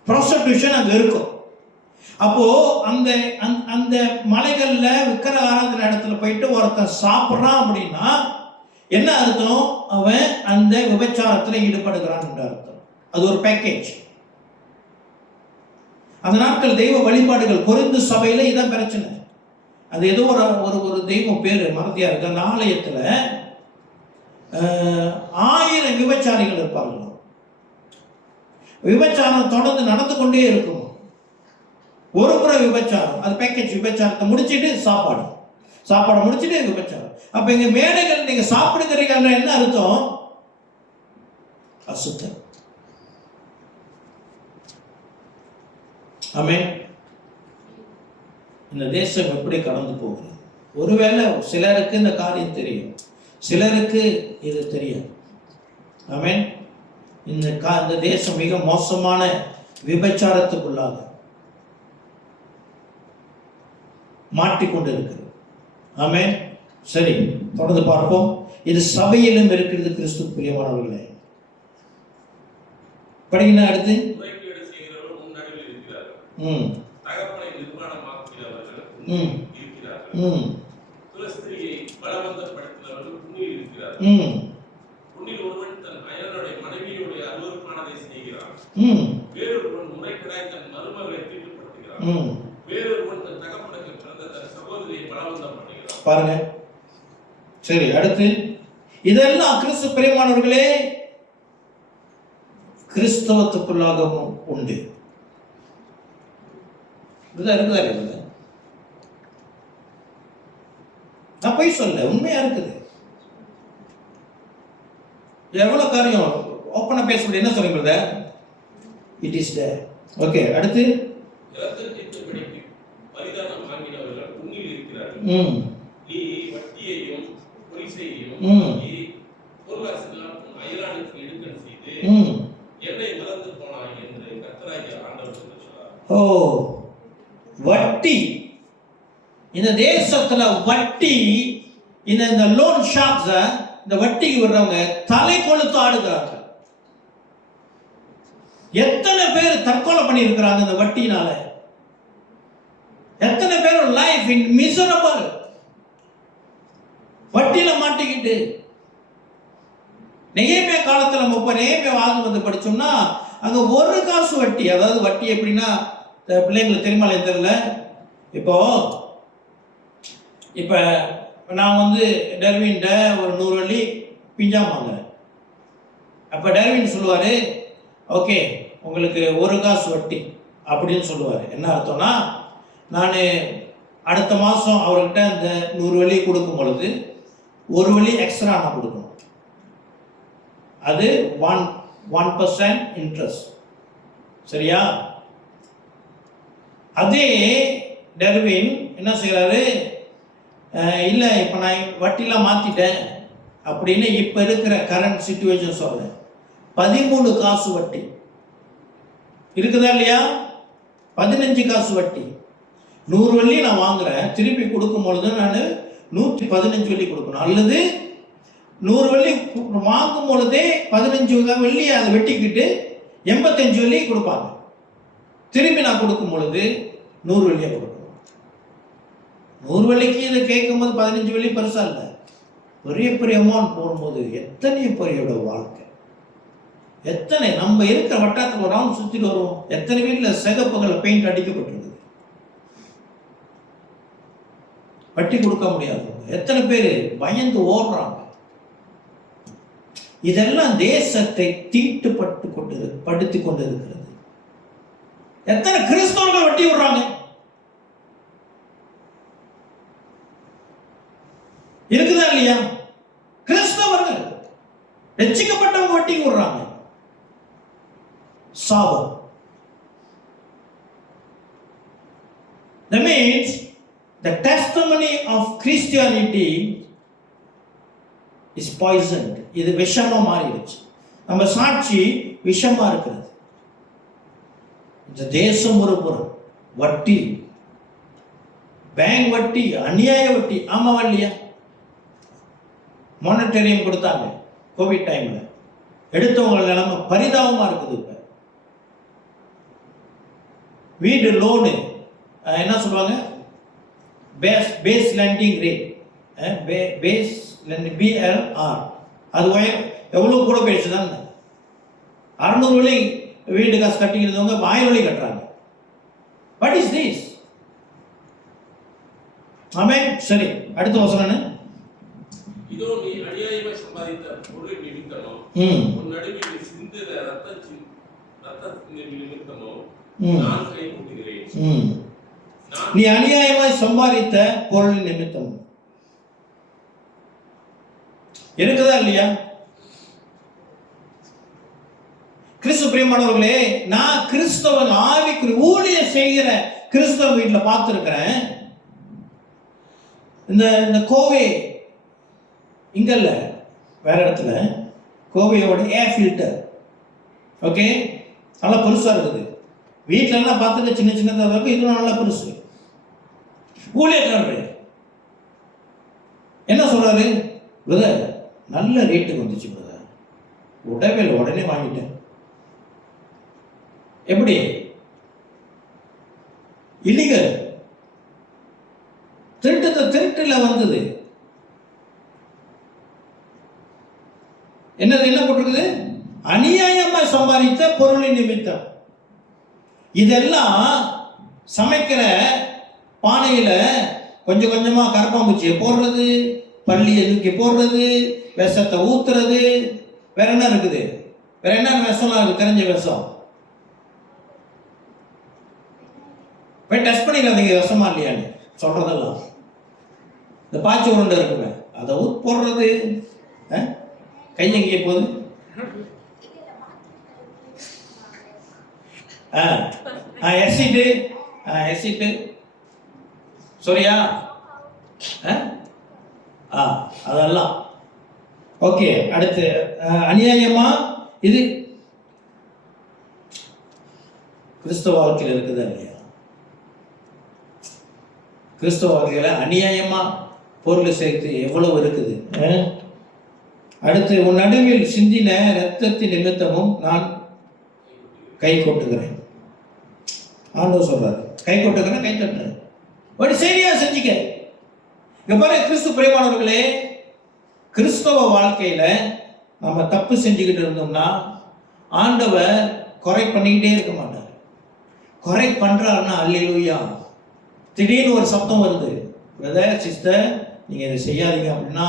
ப்ராஸ்டிடியூஷன் அங்கே இருக்கும். அப்போ அந்த அந்த மலைகள்ல விக்கிர ஆராதனை இடத்துல போயிட்டு ஒருத்தன் சாப்பிட்றான் அப்படின்னா என்ன அர்த்தம்? அவன் அந்த விபச்சாரத்தில் ஈடுபடுகிறான் என்ற அர்த்தம். அது ஒரு பேக்கேஜ். அந்த நாட்கள் தெய்வ வழிபாடுகள் கொரிந்து சபையில இதான் பிரச்சனை. அது ஏதோ ஒரு தெய்வம் பேரு மறதியா இருக்கு. அந்த ஆலயத்துல 1000 விபச்சாரிகள் இருப்பார்கள். விபச்சாரம் தொடர்ந்து நடந்து கொண்டே இருக்கும். ஒரு முறை விபச்சாரம், அது பேக்கேஜ். விபச்சாரத்தை முடிச்சுட்டு சாப்பாடு முடிச்சுட்டு விபச்சாரம். அப்ப இங்க மேடைகள் நீங்க சாப்பிடுகிறீங்க என்ன அர்த்தம்? அசுத்தம். ஆமென். இந்த தேசம் எப்படி கடந்து போகுது? ஒருவேளை சிலருக்கு இந்த காரியம் தெரியும், சிலருக்கு இது தெரியும். ஆமென். இந்த தேசம் மிக மோசமான விபச்சாரத்துக்குள்ளாக மாட்டிக்கொண்டு இருக்கிறது. ஆமென். சரி, தொடர்ந்து பார்ப்போம். இது சபையிலும் இருக்கிறது. கிறிஸ்து பிரியமானவர்களே, படிக்கணும். அடுத்து முறைகேடு செய்கிறவர்கள் உன் நடுவில் இருக்கிறார்கள். ம் தகப்பனை நிர்மாணமாக்குகிறவர்கள் ம். இருக்கிறார்கள். ம் துளஸ்திரியை பலவந்தப்படுத்தினவர்கள் உன்னில் இருக்கிறார்கள். ம் உன்னில் ஒருவன் தன் அயலனுடைய மனைவியுடைய அருவருப்பானதை செய்கிறான். ம் வேறொருவன் முறைகேடாய் தன் மருமகளை தீட்டுப்படுத்துகிறான். ம். வேறொருவன் தன் தகப்பனுக்கு பிறந்த தன் சகோதரியை பலவந்தம் பண்ணுகிறான். பாருங்க. சரி, அடுத்து இதெல்லாம் கிறிஸ்து பிரியமானவர்களே கிறிஸ்தவத்துக்குள்ளாகவும் உண்டு. இருக்குதா இல்லையா? நான் போய் சொல்ல, உண்மையா இருக்குது. எவ்வளவு காரியம் ஓப்பனா பேச முடியும். என்ன சொல்றீங்க? It is there. ஓகே, அடுத்து இரத்தத்தின்படிக்கு பரிதானம் வாங்கினவர்கள் உன்னில் இருக்கிறார்கள். ம் நீ வட்டியையும் பொலிசையையும் ம். வாங்கி பொருளாசெல்லாம் உன் அயலானுக்கு இடுக்கண் செய்து ம். என்னை மறந்து போனாய் என்று கர்த்தராகிய ஆண்டவர் சொல்கிறார். ஓ, வட்டி. இந்த தேசத்துல வட்டி, இந்த லோன் ஷாப்ஸ், இந்த வட்டிக்கு வர்றவங்க தலை கொளுத்து ஆடுகிறாங்க. எத்தனை பேர் தற்கொலை பண்ணி இருக்கிறாங்க இந்த வட்டினால? எத்தனை பேர் லைஃப் இன் மிசரபிள், வட்டியில மாட்டிக்கிட்டு. நெகேமியா காலத்துல நெகேமியா வந்து படிச்சோம்னா அங்க ஒரு காசு வட்டி. அதாவது வட்டி எப்படின்னா, பிள்ளைங்களுக்கு தெரியுமா தெரியல. இப்ப நான் வந்து டர்வின்ட ஒரு 100 வள்ளி பிஞ்சாம வாங்குறேன். அப்ப டர்வின் சொல்லுவாரு, ஓகே உங்களுக்கு ஒரு காசு வட்டி அப்படின்னு சொல்லுவாரு. என்ன அர்த்தம்னா, நான் அடுத்த மாதம் அவர்கிட்ட அந்த 100 வள்ளி கொடுக்கும் பொழுது ஒரு வள்ளி எக்ஸ்ட்ரா நான் கொடுக்கணும். அது 1% இன்ட்ரெஸ்ட். சரியா? அதே டர்வின் என்ன செய்யறாரு, இல்லை இப்போ நான் வட்டிலாம் மாற்றிட்டேன் அப்படின்னு இப்போ இருக்கிற கரண்ட் சிச்சுவேஷன் சொல்கிறேன். 13 காசு வட்டி இருக்குதா இல்லையா? 15 காசு வட்டி. 100 வள்ளி நான் வாங்குறேன், திருப்பி கொடுக்கும் பொழுது நான் 115 வள்ளி கொடுக்கணும். அல்லது 100 வள்ளி வாங்கும் பொழுதே 15 வள்ளி அதை வெட்டிக்கிட்டு 85 வள்ளி கொடுப்பாங்க. திருப்பி நான் கொடுக்கும் பொழுது 100 வள்ளியை கொடுக்கணும். 100 வள்ளிக்கு இதை கேட்கும்போது 15 வள்ளி பெருசா இல்லை. பெரிய பெரிய அமௌண்ட் போடும்போது எத்தனை பெரியோட வாழ்க்கை. எத்தனை நம்ம இருக்கிற வட்டாரத்தில் ஒரு ரவுண்ட் சுற்றிட்டு வருவோம். எத்தனை வீட்டில் சிகப்புகளை பெயிண்ட் அடிக்கப்பட்டிருக்குது. வட்டி கொடுக்க முடியாது. எத்தனை பேர் பயந்து ஓடுறாங்க. இதெல்லாம் தேசத்தை படுத்தி கொண்டு இருக்கிறது. எத்தனை கிறிஸ்தவர்கள் வட்டி விடுறாங்க. இருக்குதா இல்லையா? கிறிஸ்தவர்கள் ரட்சிக்கப்பட்டவங்க வட்டி விடுறாங்க. சாபம். That means the testimony of Christianity is poisoned. இது விஷமா மாறிடுச்சு. நம்ம சாட்சி விஷமா இருக்கிறது. இந்த தேசம் ஒரு புறம் வட்டி, பேங்க் வட்டி, அநியாய வட்டி. ஆமாவா இல்லையா? மானிட்டரியம் கொடுத்தாங்க கோவிட் டைம்ல. எடுத்தவங்க நிலைமை பரிதாபமா இருக்குது. இப்ப வீடு லோனு என்ன சொல்லுவாங்க, base lending rate, base lending BLR, அது எவ்வளவு கூட போயிடுச்சுதான். 600 வழி வீடு காசு கட்டிக்கிறவங்க 1000 வழி கட்டுறாங்க. What is this? ஆமே. சரி, அடுத்த வசனம். இதோ நீ அநியாயமாய் சம்பாதித்த பொருள் நிமித்தமோ உன் நடுவில் சிந்தின ரத்தத்தின் நிமித்தமோ நான் கை கொண்டுகிறேன். நீ அநியாயமாய் சம்பாதித்த பொருள் நிமித்தம். இருக்குதா இல்லையா? கிறிஸ்து பிரியமானவர்களே, நான் கிறிஸ்தவன் ஆவிக்குரிய ஊழியம் செய்கிற கிறிஸ்தவ வீட்டில் பார்த்துருக்கிறேன். இந்த கோவை இங்க இல்ல, வேற இடத்துல கோவையோட ஏர் ஃபில்டர், ஓகே, நல்லா பெருசா இருக்குது. வீட்டில எல்லாம் பார்த்துட்டு சின்ன சின்னதாக இருக்கும், இது நல்லா பெருசு. ஊழியக்காரர் என்ன சொல்றாரு, பிரதர் நல்ல ரேட்டுக்கு வந்துச்சு பிரதர், உடனே வாங்கிட்டேன். எப்படி? இல்லீகல். திருட்டுல வந்தது. என்ன போட்டிருக்குது? அநியாயமா சம்பாதித்த பொருளின் நிமித்தம். இதெல்லாம் சமைக்கிற பானையில கொஞ்சம் கொஞ்சமா கரப்பாம்பூச்சியை போடுறது, பள்ளியை தூக்கி போடுறது, விஷத்தை ஊத்துறது, வேற என்ன இருக்குது? வேற என்ன விஷம்லாம் இருக்கு? தெரிஞ்ச விஷம். போய் டெஸ்ட் பண்ணிக்காதீங்க விஷமா இல்லையான்னு சொல்றதெல்லாம். இந்த பாய்ச்சி உருண்டை இருக்குமே, அதை போடுறது, கை எங்கே போகுது? எசிட்டு சரியா? அதெல்லாம் ஓகே. அடுத்து அநியாயமா இது கிறிஸ்தவ வாழ்க்கையில் இருக்குதா இல்லையா? கிறிஸ்தவ வாழ்க்கையில அநியாயமா பொருள் சேர்த்து எவ்வளவு இருக்குது. அடுத்து உன் நடுவில் சிந்தின இரத்தத்தின் நிமித்தமும் நான் கை கொட்டுகிறேன். ஆண்டவர் சொல்றாரு, கை கொட்டுகிறேன், கை தட்டுறேன். ஒரு சரியா செஞ்சுக்க. இங்க பாருங்க கிறிஸ்து பிரியமானவர்களே, கிறிஸ்தவ வாழ்க்கையில நம்ம தப்பு செஞ்சுக்கிட்டு இருந்தோம்னா ஆண்டவர் குறை பண்ணிக்கிட்டே இருக்க மாட்டார். குறை பண்றாருன்னா அல்லேலூயா. திடீர்னு ஒரு சத்தம் வருது, பிரதர் சிஸ்டர் நீங்க இதை செய்யாதீங்க அப்படின்னா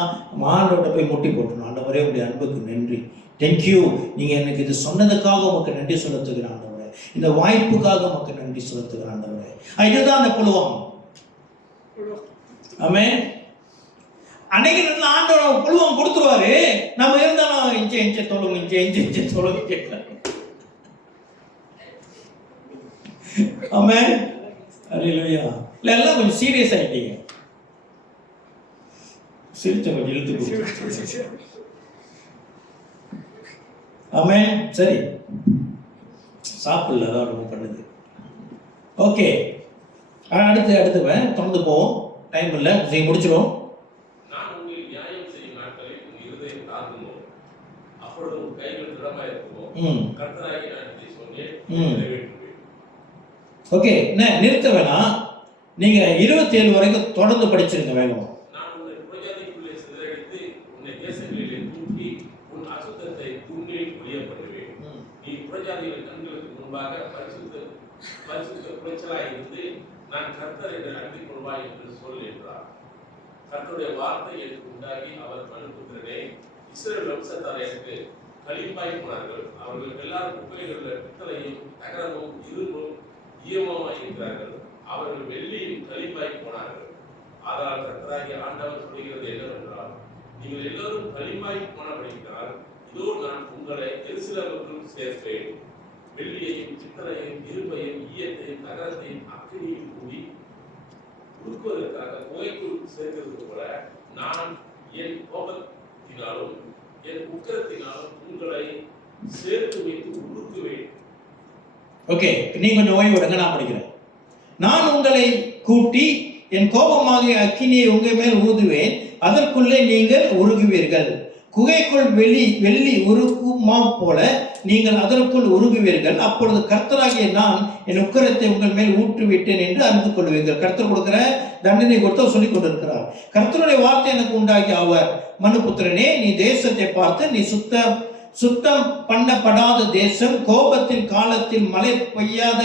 ஆண்டவர்கிட்ட போய் முட்டி போட்டணும். ஆண்டவரே உடைய அன்புக்கு நன்றி, தேங்க்யூ, நீங்க எனக்கு இது சொன்னதுக்காக உமக்கு நன்றி செலுத்துகிறேன் ஆண்டவரே, இந்த வாய்ப்புக்காக உமக்கு நன்றி செலுத்துகிறேன் ஆண்டவரே. இதுதான் அந்த புழுவம். ஆமென். அன்னைக்கு ஆண்டவர் புழுவம் கொடுத்துருவாரு. நம்ம இருந்தாலும் இஞ்ச தொழுங்க, இஞ்ச தொழுங்க. ஆமென். அல்லேலூயா. இல்ல எல்லாம் கொஞ்சம் சீரியஸ் ஆயிட்டீங்க. சிரிச்ச கொஞ்சம் இழுத்து. ஆமென். சரி, சாப்பிடல, அதான் ரொம்ப பண்ணுது. ஓகே, அடுத்து தொடர்ந்து போவோம். டைம் இல்லை, நீங்க முடிச்சிடும். நான் உங்களுக்கு நியாயம் செய்யும் நாட்களில் உங்கள் இருதயம் தாங்குமோ, அப்பொழுது உங்கள் கைகள் திடமா இருக்குமோ, கர்த்தராகி நான் இதை சொன்னேன் நிறைவேற்றுவேன். ஓகே, நிறுத்த வேணாம். நீங்க 27 வரைக்கும் தொடர்ந்து படிச்சிருங்க வேணும். நான் உன்னை புறஜாதிக்குள்ளே சிதறடித்து உன்னை தேசங்களிலே தூக்கி உன் அசுத்தத்தை உன்னில் ஒழிய பண்ணுவேன். நீ புறஜாதிகள் கண்களுக்கு முன்பாக பரிசுத்த குலைச்சலாய் இருந்து நான் கர்த்தர் என்று அறிந்து கொள்வாய் என்று சொல் என்றார். கர்த்தருடைய வார்த்தை எனக்கு உண்டாகி அவர் மனுபுத்திரனே, இஸ்ரவேல் வம்சத்தார் எனக்கு களிப்பாய் போனார்கள். அவர்கள் எல்லாரும் குப்பைகளில் பித்தளையும் தகரமும் இரும்பும் ஈயமாய் இருக்கிறார்கள். அவர்கள் வெள்ளியும் களிப்பாய் போனார்கள். ஆனால் கர்த்தராகிய ஆண்டவர் சொல்கிறது என்னவென்றால், நீங்கள் எல்லோரும் களிப்பாய் போனபடியால் இதோ நான் உங்களை எருசலேமுக்குள் சேர்ப்பேன். வெள்ளியையும் பித்தளையும் இரும்பையும் ஈயத்தையும் தகரத்தையும் அக்கினியில் கூடி உருக்குவதற்காக புகைக்குள் சேர்க்கிறது போல நான் என் கோபத்தினாலும் என் உக்கிரத்தினாலும் உங்களை சேர்த்து வைத்து உருக்குவேன். ஓகே, நீங்க கொஞ்சம் ஓய்வு விடுங்க, நான் படிக்கிறேன். நான் உங்களை கூட்டி என் கோபமாகிய அக்கினியை உங்கள் மேல் ஊதுவேன், அதற்குள்ளே நீங்கள் உருகுவீர்கள். குகைக்குள் வெள்ளி உருகுமா போல நீங்கள் அதற்குள் உருகுவீர்கள். அப்பொழுது கர்த்தராகிய நான் என் உக்கிரத்தை உங்கள் மேல் ஊற்றுவிட்டேன் என்று அறிந்து கொள்வீர்கள். கர்த்தர் கொடுக்கிற தண்டனை கொடுத்து சொல்லிக் கொண்டிருக்கிறார். கர்த்தருடைய வார்த்தை எனக்கு உண்டாகி அவர் மனுபுத்திரனே, நீ தேசத்தை பார்த்து நீ சுத்தம் பண்ணப்படாத தேசம், கோபத்தின் காலத்தில் மழை பெய்யாத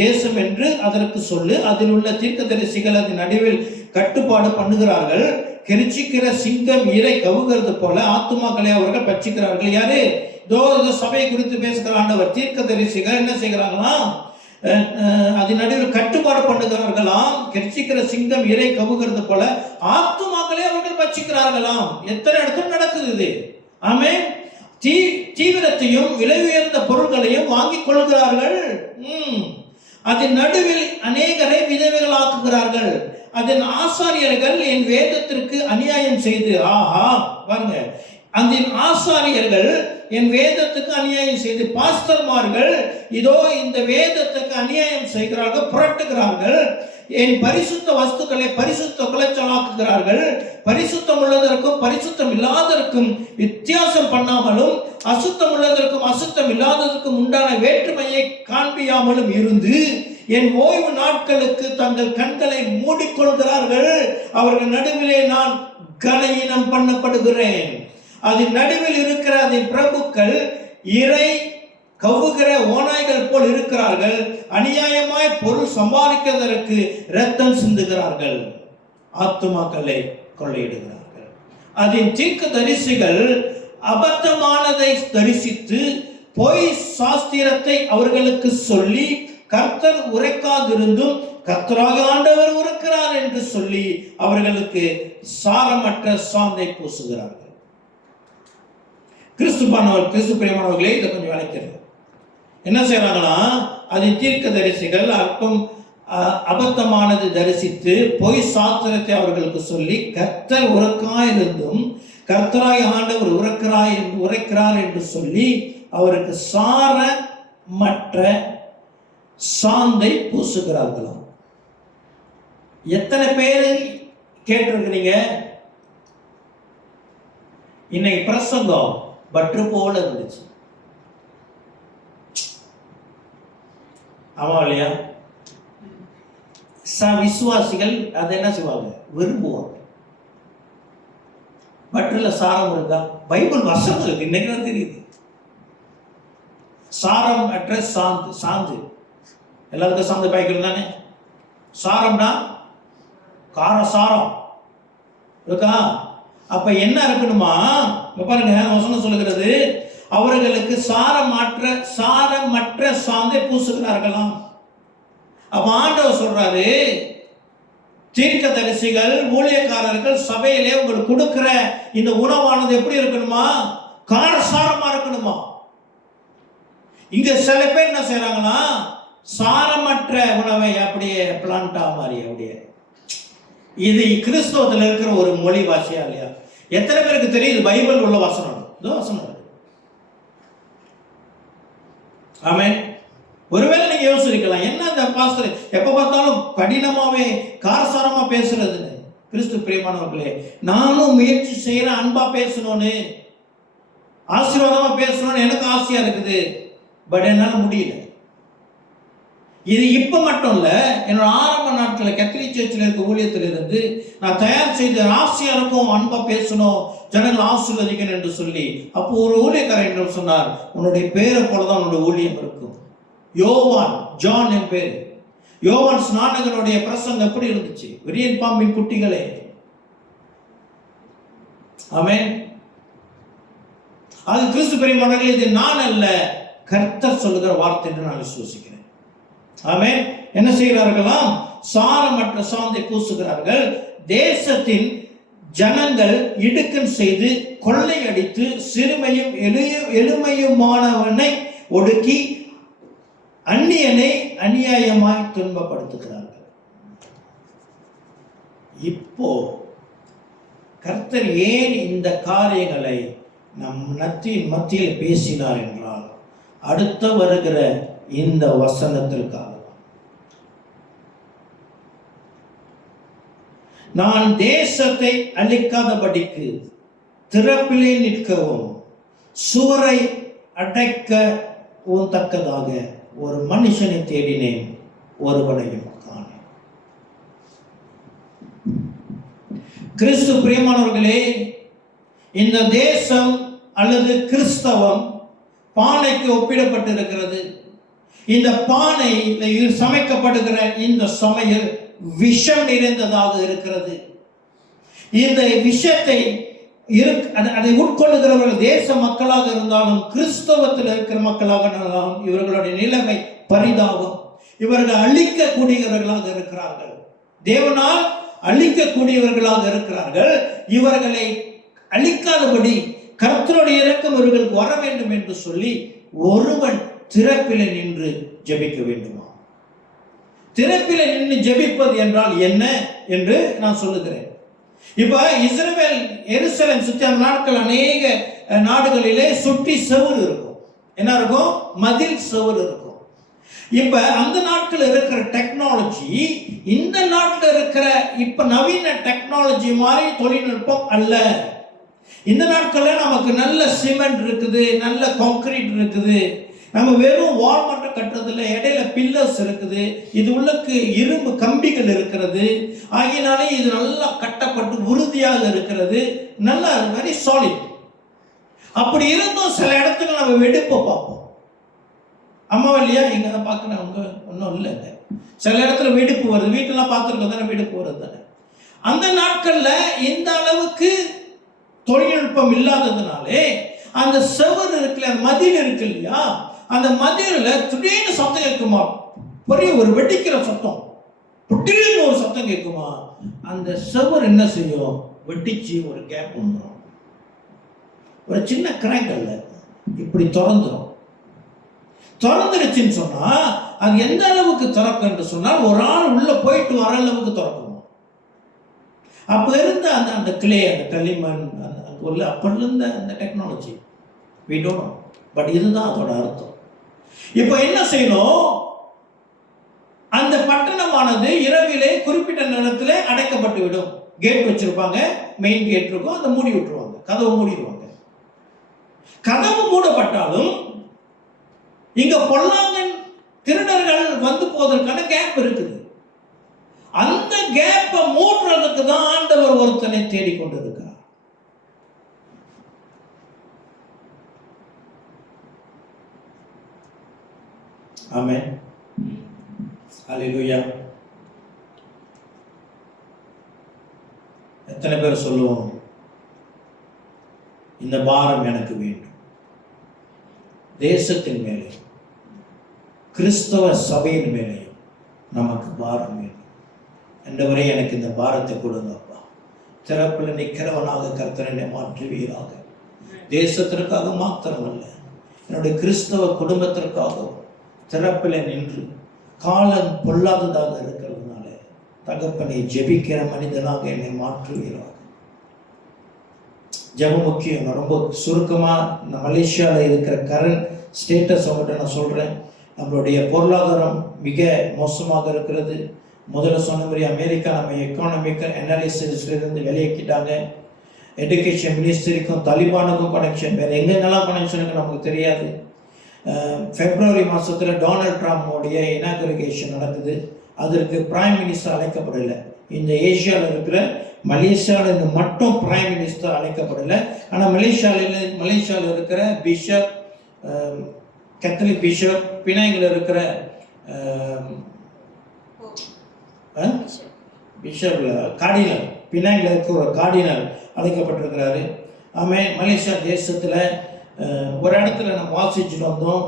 தேசம் என்று அதற்கு சொல்லு. அதில் உள்ள தீர்க்கதரிசிகள் அதன் நடுவில் கட்டுப்பாடு பண்ணுகிறார்கள். கெரிச்சிக்கிற சிங்கம் இரை கவுகிறது போல ஆத்துமாக்களை அவர்கள் பட்சிக்கிறார்கள். யாரு? இதோ சபையை குறித்து பேசுகிற ஆண்டவர். தீர்க்கதரிசிகள் என்ன செய்கிறாங்களாம்? அதன் நடுவில் கட்டுப்பாடு பண்ணுகிறார்களாம். கெரிச்சிக்கிற சிங்கம் இரை கவுகிறது போல ஆத்துமாக்களை அவர்கள் பட்சிக்கிறார்களாம். எத்தனை இடத்துல நடக்குது இது? ஆமென். தீவிரத்தையும் விலை உயர்ந்த பொருட்களையும் வாங்கிக் கொள்கிறார்கள். அதன் நடுவில் அநேகரை விதவைகளாக்குகிறார்கள். அதன் ஆசாரியர்கள் என் வேதத்திற்கு அநியாயம் செய்து, ஆஹா பாருங்க, அந்த ஆசாரியர்கள் என் வேதத்துக்கு அநியாயம் செய்து, பாஸ்டர்மார்கள் இதோ இந்த வேதத்துக்கு அநியாயம் செய்கிறார்கள், புரட்டுகிறார்கள், என் பரிசுத்த வஸ்துக்களை பரிசுத்த குலைச்சலாக்குகிறார்கள், பரிசுத்தம் உள்ளதற்கும் பரிசுத்தம் இல்லாததற்கும் வித்தியாசம் பண்ணாமலும் அசுத்தம் உள்ளதற்கும் அசுத்தம் இல்லாததற்கும் உண்டான வேற்றுமையை காண்பியாமலும் இருந்து என் ஓய்வு நாட்களுக்கு தங்கள் கண்களை மூடிக்கொள்கிறார்கள். அவர்கள் நடுவிலே நான் கனஈனம் பண்ணப்படுகிறேன். அதன் நடுவில் இருக்கிற அதன் பிரபுக்கள் இறை கவுகிற ஓநாய்கள் போல் இருக்கிறார்கள். அநியாயமாய் பொருள் சம்பாதிக்கிறதற்கு இரத்தம் சிந்துகிறார்கள், ஆத்துமாக்களை கொள்ளையிடுகிறார்கள். அதன் தீர்க்க தரிசிகள் அபத்தமானதை தரிசித்து பொய் சாஸ்திரத்தை அவர்களுக்கு சொல்லி கர்த்தர் உரைக்காதிருந்தும் கர்த்தராக ஆண்டவர் உரைக்கிறார் என்று சொல்லி அவர்களுக்கு சாரமற்ற சாந்தை பூசுகிறார்கள். கிறிஸ்து பிரியமானவர்களே, இதை கொஞ்சம் விளக்கிறது. என்ன செய்யறாங்கன்னா, அதன் தீர்க்க தரிசிகள் அற்பம் அபத்தமானது தரிசித்து பொய் சாஸ்திரத்தை அவர்களுக்கு சொல்லி கர்த்தர் உரைக்காயிருந்தும் கர்த்தராய் ஆண்டவர் உரைக்கிறார் என்று சொல்லி அவருக்கு சாரமற்ற சாந்தை பூசுகிறார்களாம். எத்தனை பேர் கேட்டிருக்கிறீங்க? இன்னைக்கு பிரசங்கம் பற்று போல இருந்துச்சு, ஆமா இல்லையா? விசுவாசிகள் அதை என்ன செய்வாங்க? விரும்புவாங்க. பற்றுல சாரம் இருக்கா? பைபிள் வசனம் இருக்கு, இன்னைக்கு தான் தெரியுது. சாரம் அற்ற சாந்து. சாந்து எல்லாருக்கும் சாந்து பாய்க்கிறது தானே. சாரம்னா காரசாரம் இருக்கா? அப்ப என்ன இருக்கணுமா? பாருங்க, வசனம் சொல்லுகிறது, அவர்களுக்கு சாரமற்ற சாந்தை பூசுகிறார்களாம். அப்ப ஆண்டவர் சொல்றாரு, தீர்க்க தரிசிகள் ஊழியக்காரர்கள் சபையிலே உங்களுக்கு கொடுக்கிற இந்த உணவானது எப்படி இருக்கணுமா? காரசாரமா இருக்கணுமா? இங்க சில பேர் என்ன செய்யறாங்கன்னா, சாரமற்ற உணவை அப்படியே பிளான்டா மாதிரி அப்படியே. இது கிறிஸ்தவத்தில் இருக்கிற ஒரு மொழி வாசியா இல்லையா? எத்தனை பேருக்கு தெரியுது பைபிள் உள்ள வசனம்? இதோ வசனம். ஆமென். ஒருவேளை நீங்க யோசிக்கலாம், என்ன அந்த பாஸ்டர் எப்ப பார்த்தாலும் கடினமாவே காரசாரமா பேசுறதுன்னு. கிறிஸ்து பிரியமானவர்களே, நானும் முயற்சி செய்யறேன் அன்பா பேசணும்னு, ஆசீர்வாதமா பேசணும்னு எனக்கு ஆசையா இருக்குது. பட் என்னால முடியல. இது இப்ப மட்டும் இல்ல, என்னோட ஆரம்ப நாட்களில் கத்தோலிக்க சர்ச்சில் இருக்க ஊழியத்திலிருந்து நான் தயார் செய்த ஆசையா இருக்கும், அன்பா பேசணும், ஜனங்கள் ஆசீர்வதிக்கணும் என்று சொல்லி. அப்போ ஒரு ஊழியக்காரர் சொன்னார், உன்னுடைய பேரை போலதான் உன்னுடைய ஊழியம் இருக்கும். யோவான், ஜான் என் பேரு. யோவான் ஸ்நானகனுடைய பிரசங்கம் எப்படி இருந்துச்சு? விரியன் பாம்பின் குட்டிகளே. ஆமென். அது கிறிஸ்து பிரியமானவர்களே, இது நான் அல்ல, கர்த்தர் சொல்லுகிற வார்த்தை என்று நான் விசுவாசிக்கிறேன். ஆமென். என்ன செய்கிறார்களாம்? சாரமற்ற சாந்தை பூசுகிறார்கள். தேசத்தின் ஜனங்கள் இடுக்கன் செய்து கொள்ளையடித்து சிறுமையும் எளிமையுமானவனை ஒடுக்கி அந்நியனை அநியாயமாய் துன்பப்படுத்துகிறார்கள். இப்போ கர்த்தர் ஏன் இந்த காரியங்களை நம் மத்தியில் பேசினார் என்றால், அடுத்த வருகிற இந்த வசனத்திற்காக. நான் தேசத்தை அழிக்காதபடிக்கு திறப்பிலே நிற்கவும் சுவரை அடைக்கவும் தக்கதாக ஒரு மனுஷனை தேடினேன், ஒருவனையும் காணேன். கிறிஸ்து பிரியமானவர்களே, இந்த தேசம் அல்லது கிறிஸ்தவம் பானைக்கு ஒப்பிடப்பட்டிருக்கிறது. இந்த பானையில் சமைக்கப்படுகிற இந்த சமையல் விஷம் நிறைந்ததாக இருக்கிறது. இந்த விஷத்தை அதை உட்கொள்ளுகிறவர்கள் தேச மக்களாக இருந்தாலும் கிறிஸ்தவத்தில் இருக்கிற மக்களாக இருந்தாலும் இவர்களுடைய நிலைமை பரிதாபம். இவர்கள் அழிக்கக்கூடியவர்களாக இருக்கிறார்கள், தேவனால் அழிக்கக்கூடியவர்களாக இருக்கிறார்கள். இவர்களை அழிக்காதபடி கர்த்தருடைய இரக்கம் இவர்களுக்கு வர வேண்டும் என்று சொல்லி ஒருவன் திறப்பிலே நின்று ஜெபிக்க வேண்டுமா? திறப்பிலே நின்று ஜெபிப்பது என்றால் என்ன என்று நான் சொல்லுகிறேன். இப்ப இஸ்ரவேல் எருசலேம் சுற்றி அந்த நாட்கள் அநேக நாடுகளிலே சுற்றி செவுறு இருக்கும். என்ன இருக்கும்? மதில் செவுறு இருக்கும். இப்ப அந்த நாட்கள் இருக்கிற டெக்னாலஜி இந்த நாட்டில் இருக்கிற இப்ப நவீன டெக்னாலஜி மாதிரி தொழில்நுட்பம் அல்ல. இந்த நாட்கள்ல நமக்கு நல்ல சிமெண்ட் இருக்குது, நல்ல கான்கிரீட் இருக்குது. நம்ம வெறும் வால் மட்டும் கட்டுறதுல இடையில பில்லர்ஸ் இருக்குது, இது உள்ளக்கு இரும்பு கம்பிகள் இருக்கிறது. ஆகியனாலே இது நல்லா கட்டப்பட்டு உறுதியாக இருக்கிறது, நல்லா வெரி சாலிட். அப்படி இருந்தும் சில இடத்துல நம்ம வெடிப்பை பார்ப்போம். அம்மா இல்லையா? இங்க தான் பார்க்கணும், அவங்க ஒன்றும் இல்லைங்க. சில இடத்துல வெடிப்பு வருது, வீட்டெல்லாம் பார்த்துருக்கோம் தானே, வெடிப்பு வருது தானே. அந்த நாட்கள்ல இந்த அளவுக்கு தொழில்நுட்பம் இல்லாததுனாலே அந்த செவர் இருக்குல்ல, மதில் இருக்கு இல்லையா, அந்த மதில திடீர்னு சத்தம் கேட்குமா, பெரிய ஒரு வெடிக்கிற சத்தம், திடீர்னு ஒரு சத்தம் கேட்குமா, அந்த செவர் என்ன செய்யும்? வெடிச்சு ஒரு கேப் வந்துடும். ஒரு சின்ன கிராக் அல்ல, இப்படி திறந்துருச்சுன்னு சொன்னா அது எந்த அளவுக்கு திறக்கும் என்று சொன்னால் ஒரு ஆள் உள்ள போயிட்டு வர அளவுக்கு திறக்கணும். அப்ப இருந்த அந்த கிளே, அந்த களிமண், அப்ப இருந்த அந்த technology we don't know. But இதுதான் அதோட அர்த்தம். இப்போ என்ன செய்யணும்? அந்த பட்டணமானது இரவிலே குறிப்பிட்ட நேரத்தில் அடைக்கப்பட்டு விடும். கேட் வச்சிருப்பாங்க, மெயின் கேட் இருக்கும், அதை மூடி விட்டுருவாங்க, கதவு மூடிடுவாங்க. கதவு மூடப்பட்டாலும் இங்க பொல்லாங்கன் திருடர்கள் வந்து போவதற்கான கேப் இருக்குது. அந்த கேப்பை மூடுறதுக்கு தான் ஆண்டவர் ஒருத்தனை தேடிக்கொண்டிருக்கிறார். ஆமென், ஹல்லேலூயா. எத்தனை பேர் சொல்லுவோம், இந்த பாரம் எனக்கு வேண்டும்? தேசத்தின் மேலே, கிறிஸ்தவ சபையின் மேலேயும் நமக்கு பாரம் வேண்டும். ஆண்டவரே, எனக்கு இந்த பாரத்தை கொடுங்கப்பா. திறப்பில் நிற்கிறவனாக கர்த்தர் என்னை மாற்றுவீராக. தேசத்திற்காக மாத்திரமல்ல, என்னுடைய கிறிஸ்தவ குடும்பத்திற்காகவும் திறப்பில் நின்று காலம் பொல்லாததாக இருக்கிறதுனால தகப்பனை ஜெபிக்கிற மனிதனாக என்னை மாற்றுவீராக. ஜெபம் முக்கியம். நான் ரொம்ப சுருக்கமாக மலேசியாவில் இருக்கிற கரண்ட் ஸ்டேட்டஸ் அவங்கள்ட்ட நான் சொல்கிறேன். நம்மளுடைய பொருளாதாரம் மிக மோசமாக இருக்கிறது. முதல்ல சொன்ன மாதிரி அமெரிக்கா நம்ம எக்கானமிக்கல் அனாலிசிஸ்லேருந்து விலையாக்கிட்டாங்க. எஜுகேஷன் மினிஸ்ட்ரிக்கும் தாலிபானுக்கும் கனெக்ஷன், வேறு எங்கெங்கெல்லாம் கனெக்ஷனுக்கு நமக்கு தெரியாது. பிப்ரவரி மாதத்தில் டொனால்ட் ட்ரம்ப்னுடைய இனாகுரேஷன் நடக்குது. அதற்கு பிரைம் மினிஸ்டர் அழைக்கப்படலை. இந்த ஏஷியாவில் இருக்கிற மலேசியாவில் மட்டும் பிரைம் மினிஸ்டர் அழைக்கப்படலை. ஆனால் மலேசியாவில் இருக்கிற பிஷப், கத்தலிக் பிஷப், பினாங்கில் இருக்கிற பிஷப் கார்டினல், பினாங்கில் இருக்கிற ஒரு கார்டினல் அழைக்கப்பட்டிருக்கிறாரு. ஆமாம், மலேசியா தேசத்தில் ஒரு இடத்துல நம்ம வாசிச்சுட்டு வந்தோம்,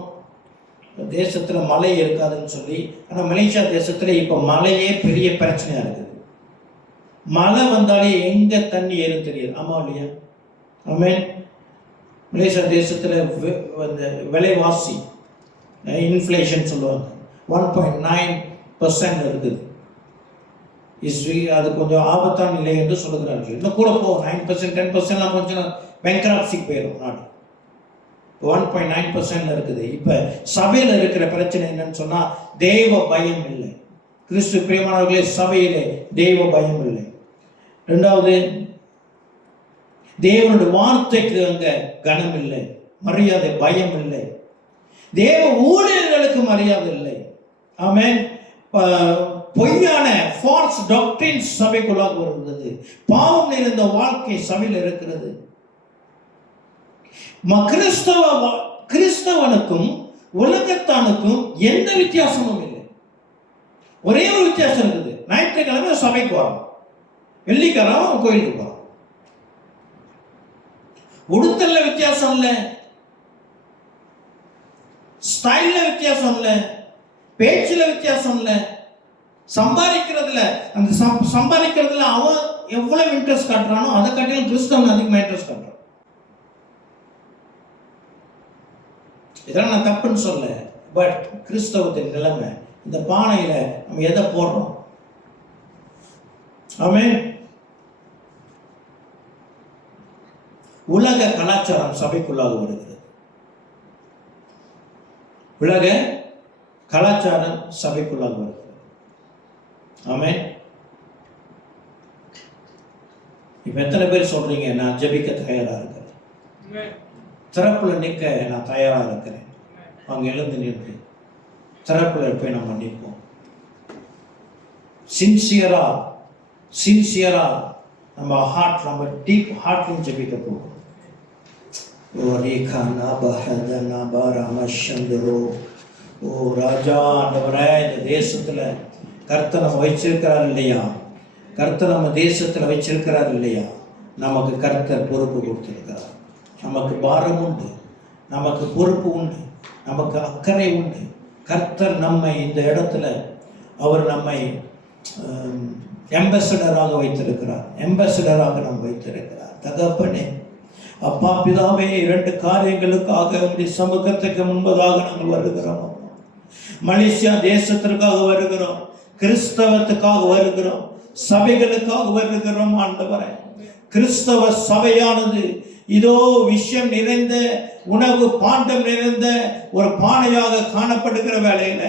தேசத்தில் மழை இருக்காதுன்னு சொல்லி. ஆனால் மலேசியா தேசத்தில் இப்போ மழையே பெரிய பிரச்சனையாக இருக்குது. மழை வந்தாலே எங்கே தண்ணி ஏறும் தெரியாது. ஆமாம் இல்லையா? ஆமாம், மலேசியா தேசத்தில் விலைவாசி இன்ஃப்ளேஷன் சொல்லுவாங்க 1.9% இருக்குது. அது கொஞ்சம் ஆபத்தான நிலை என்று சொல்லுகிறார்கள். இன்னும் கூட போகும், 9%, 10%, கொஞ்சம் பேங்க்ரப்சிக்கு போயிடும் நாடு. 1.9% இருக்குது. இப்போ சபையில் இருக்கிற பிரச்சனை என்னன்னு சொன்னால், தெய்வ பயம் இல்லை. கிறிஸ்து பிரியமானவர்களே, சபையிலே தெய்வ பயம் இல்லை. ரெண்டாவது, தேவனுடைய வார்த்தைக்கு அங்க கனம் இல்லை, மரியாதை, பயம் இல்லை. தேவ ஊழியர்களுக்கு மரியாதை இல்லை. ஆமென். பொய்யான ஃபால்ஸ் டாக்ட்ரின்ஸ் சபைக்குள்ளாக வருகிறது. பாவம் நிறைந்த வாழ்க்கை சபையில் இருக்கிறது. கிறிஸ்தவனுக்கும் உலகத்தானுக்கும் எந்த வித்தியாசமும் இல்லை. ஒரே ஒரு வித்தியாசம் இருக்குது. ஞாயிற்றுக்கிழமை சபைக்கு வரும், வெள்ளிக்கிழமை கோயிலுக்கு போறோம். உடுத்தல்ல வித்தியாசம் இல்லை, ஸ்டைல்ல வித்தியாசம் இல்லை, பேச்சுல வித்தியாசம் இல்லை, சம்பாதிக்கிறதுல அந்த சம்பாதிக்கிறதுல அவன் எவ்வளவு இன்ட்ரெஸ்ட் காட்டுறானோ அதை காட்டிலும் கிறிஸ்தவன் அதிகமாக இன்ட்ரெஸ்ட் காட்டுறான். இதெல்லாம் நான் தப்புன்னு சொல்ல, பட் கிறிஸ்தவத்தின் நிலைமை. இந்த பானையில நம்ம எதை போடுறோம்? ஆமென். உலக கலாச்சாரம் சபைக்குள்ளாக வருகிறது. உலக கலாச்சாரம் சபைக்குள்ளாக வருகிறது. ஆமென். இப்ப எத்தனை பேர் சொல்றீங்க நான் ஜெபிக்க தயாரா இருக்கிறேன், திறப்புல நிற்க நான் தயாரா இருக்கிறேன்? அவங்க எழுந்து நின்று திறப்புல போய் நம்ம நிற்போம். சின்சியரா நம்ம ஹார்ட், நம்ம டீப் ஹார்ட்லையும் ஜெபிக்க போகிறோம். ஓ ராஜா ஆண்டவரே, இந்த தேசத்துல கர்த்தர் நம்ம வச்சிருக்கிறார் இல்லையா? கர்த்தர் நம்ம தேசத்துல வச்சிருக்கிறார் இல்லையா? நமக்கு கர்த்தர் பொறுப்பு கொடுத்திருக்கிறார். நமக்கு பாரம் உண்டு, நமக்கு பொறுப்பு உண்டு, நமக்கு அக்கறை உண்டு. கர்த்தர் நம்மை இந்த இடத்துல அவர் நம்மை எம்பசடராக வைத்திருக்கிறார். எம்பசடராக நம்ம வைத்திருக்கிறார். தகப்பனே, அப்பா பிதாவே, 2 காரியங்களுக்காக உம்முடைய சமூகத்துக்கு முன்பதாக நாங்கள் வருகிறோம். மலேசியா தேசத்திற்காக வருகிறோம், கிறிஸ்தவத்துக்காக வருகிறோம், சபைகளுக்காக வருகிறோம். ஆண்டவரே, கிறிஸ்தவ சபையானது இதோ விஷயம் நிறைந்த, உணவு பாண்டம் நிறைந்த ஒரு பானையாக காணப்படுகிற வேளையில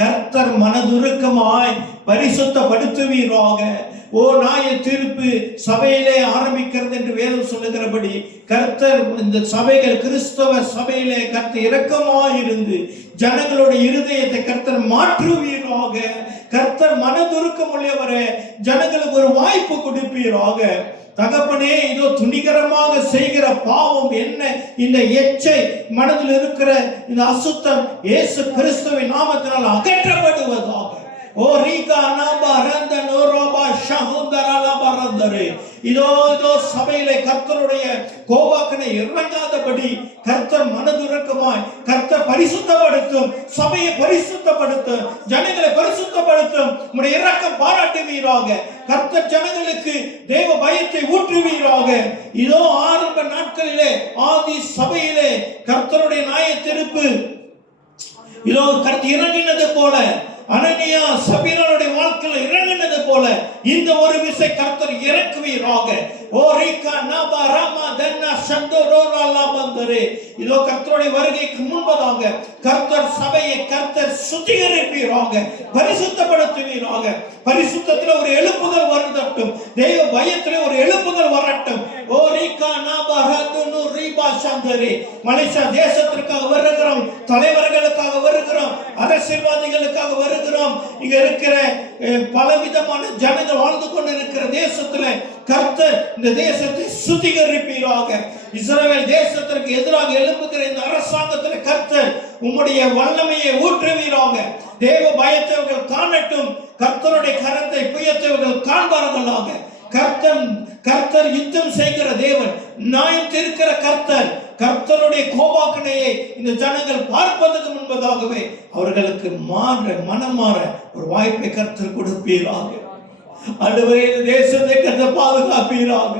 கர்த்தர் மனதுருக்கமாய் பரிசுத்தப்படுத்துவீராக. ஓ நியாய தீர்ப்பு சபையிலே ஆரம்பிக்கிறது என்று வேதம் சொல்லுகிறபடி கர்த்தர் இந்த சபைகள், கிறிஸ்தவ சபையிலே கர்த்தர் இரக்கமாயிருந்து ஜனங்களுடைய இருதயத்தை கர்த்தர் மாற்றுவீராக. கர்த்தர் மனதுருக்கம் உள்ளவரே, ஜனங்களுக்கு ஒரு வாய்ப்பு கொடுப்பீராக. தகப்பனே, இதோ துணிகரமாக செய்கிற பாவம் என்ன, இந்த எச்சை மனதில் இருக்கிற இந்த அசுத்தம் இயேசு கிறிஸ்துவின் நாமத்தினால் அகற்றப்படுவதாக. ஓ ரீகா நாபா ரந்த நோரோபா ஷஹுந்தரலா பரந்தரே. இதோ சபையிலே கர்த்தருடைய கோபாக்கனை இறங்காதபடி கர்த்தர் மனதுரக்கமாய் கர்த்தர் பரிசுத்தப்படுத்தும், சபையை பரிசுத்தப்படுத்தும், ஜனங்களை பரிசுத்தப்படுத்தும். உம்முடைய இரக்கம் பாராட்டுவீராக. கர்த்தர் ஜனங்களுக்கு தேவ பயத்தை ஊற்றுவீராக. இதோ ஆரம்ப நாட்களிலே ஆதி சபையிலே கர்த்தருடைய நியாய தீர்ப்பு இதோ கர்த்தர் இறங்கினது போல, அனனியா சபீரானுடைய வாழ்க்கையில இறங்கினது போல இந்த ஒரு விசை கர்த்தர் இறக்குவீராக. ஓ ரீகா நாபா ராமா தன்னா சந்தோரோரலா பந்தரே. இதோ கர்த்தருடைய வருகைக்கு முன்பதாக கர்த்தர் சபையை கர்த்தர் சுத்திகரிப்பீராக, பரிசுத்தப்படுத்துவீராக. பரிசுத்தத்தில் ஒரு எழுப்புதல் வரட்டும், தெய்வ பயத்திலே ஒரு எழுப்புதல் வரட்டும். ஓ ரீகா நாபா ரதுனு ரீபா சந்தரே. மலேசியா தேசத்திற்காக வருகிறோம், தலைவர்களுக்காக வருகிறோம், அரசியல்வாதிகளுக்காக வருகிறோம். இங்க இருக்கிற பலவிதமான ஜனங்கள் வாழ்ந்து கொண்டு இருக்கிற தேசத்துல கர்த்தர் இந்த தேசத்தை சுத்திகரிப்பீராக. இஸ்ரவேல் தேசத்திற்கு எதிராக எழும்புகிற இந்த அரசாங்கத்தில் கர்த்தர் உம்முடைய வல்லமையை ஊற்றுவீராக. தேவ பயத்தவர்கள் காணட்டும், கர்த்தருடைய கரத்தை புயத்தவர்கள் காண்பார்களாக. கர்த்தர் யுத்தம் செய்கிற தேவன், நியாயம் தீர்க்கிற கர்த்தர். கர்த்தருடைய கோபாக்கனையை இந்த ஜனங்கள் பார்ப்பதற்கு முன்பதாகவே அவர்களுக்கு மனம் மாற ஒரு வாய்ப்பை கர்த்தர் கொடுப்பீராக. ஆண்டவரே, இந்த தேசத்தை கர்த்தர் பாதுகாப்பீராக.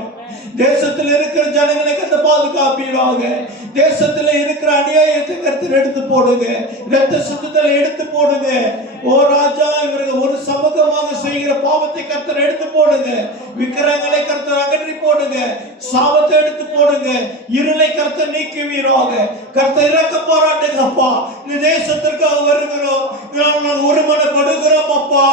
தேசத்தில் இருக்கிற ஜனங்களை கர்த்தர் பாதுகாப்பீராக. தேசத்தில் இருக்கிற அநியாயத்தை கர்த்தர் எடுத்து போடுங்க, இரத்த சுத்தத்தை எடுத்து போடுங்க. ஓ ராஜா, இவர்கள் ஒரு சமூகமாக செய்கிற பாவத்தை கர்த்தர் எடுத்து போடுங்க. விக்கிரகங்களை கர்த்தர் அகற்றி போடுங்க, சாபத்தை எடுத்து போடுங்க, இருளை கர்த்தர் நீக்குவீராக. கர்த்தர் இறக்க போராட்டுங்க அப்பா. இந்த தேசத்திற்காக வருகிறோம், நாங்கள் ஒருமனப்படுகிறோம் அப்பா.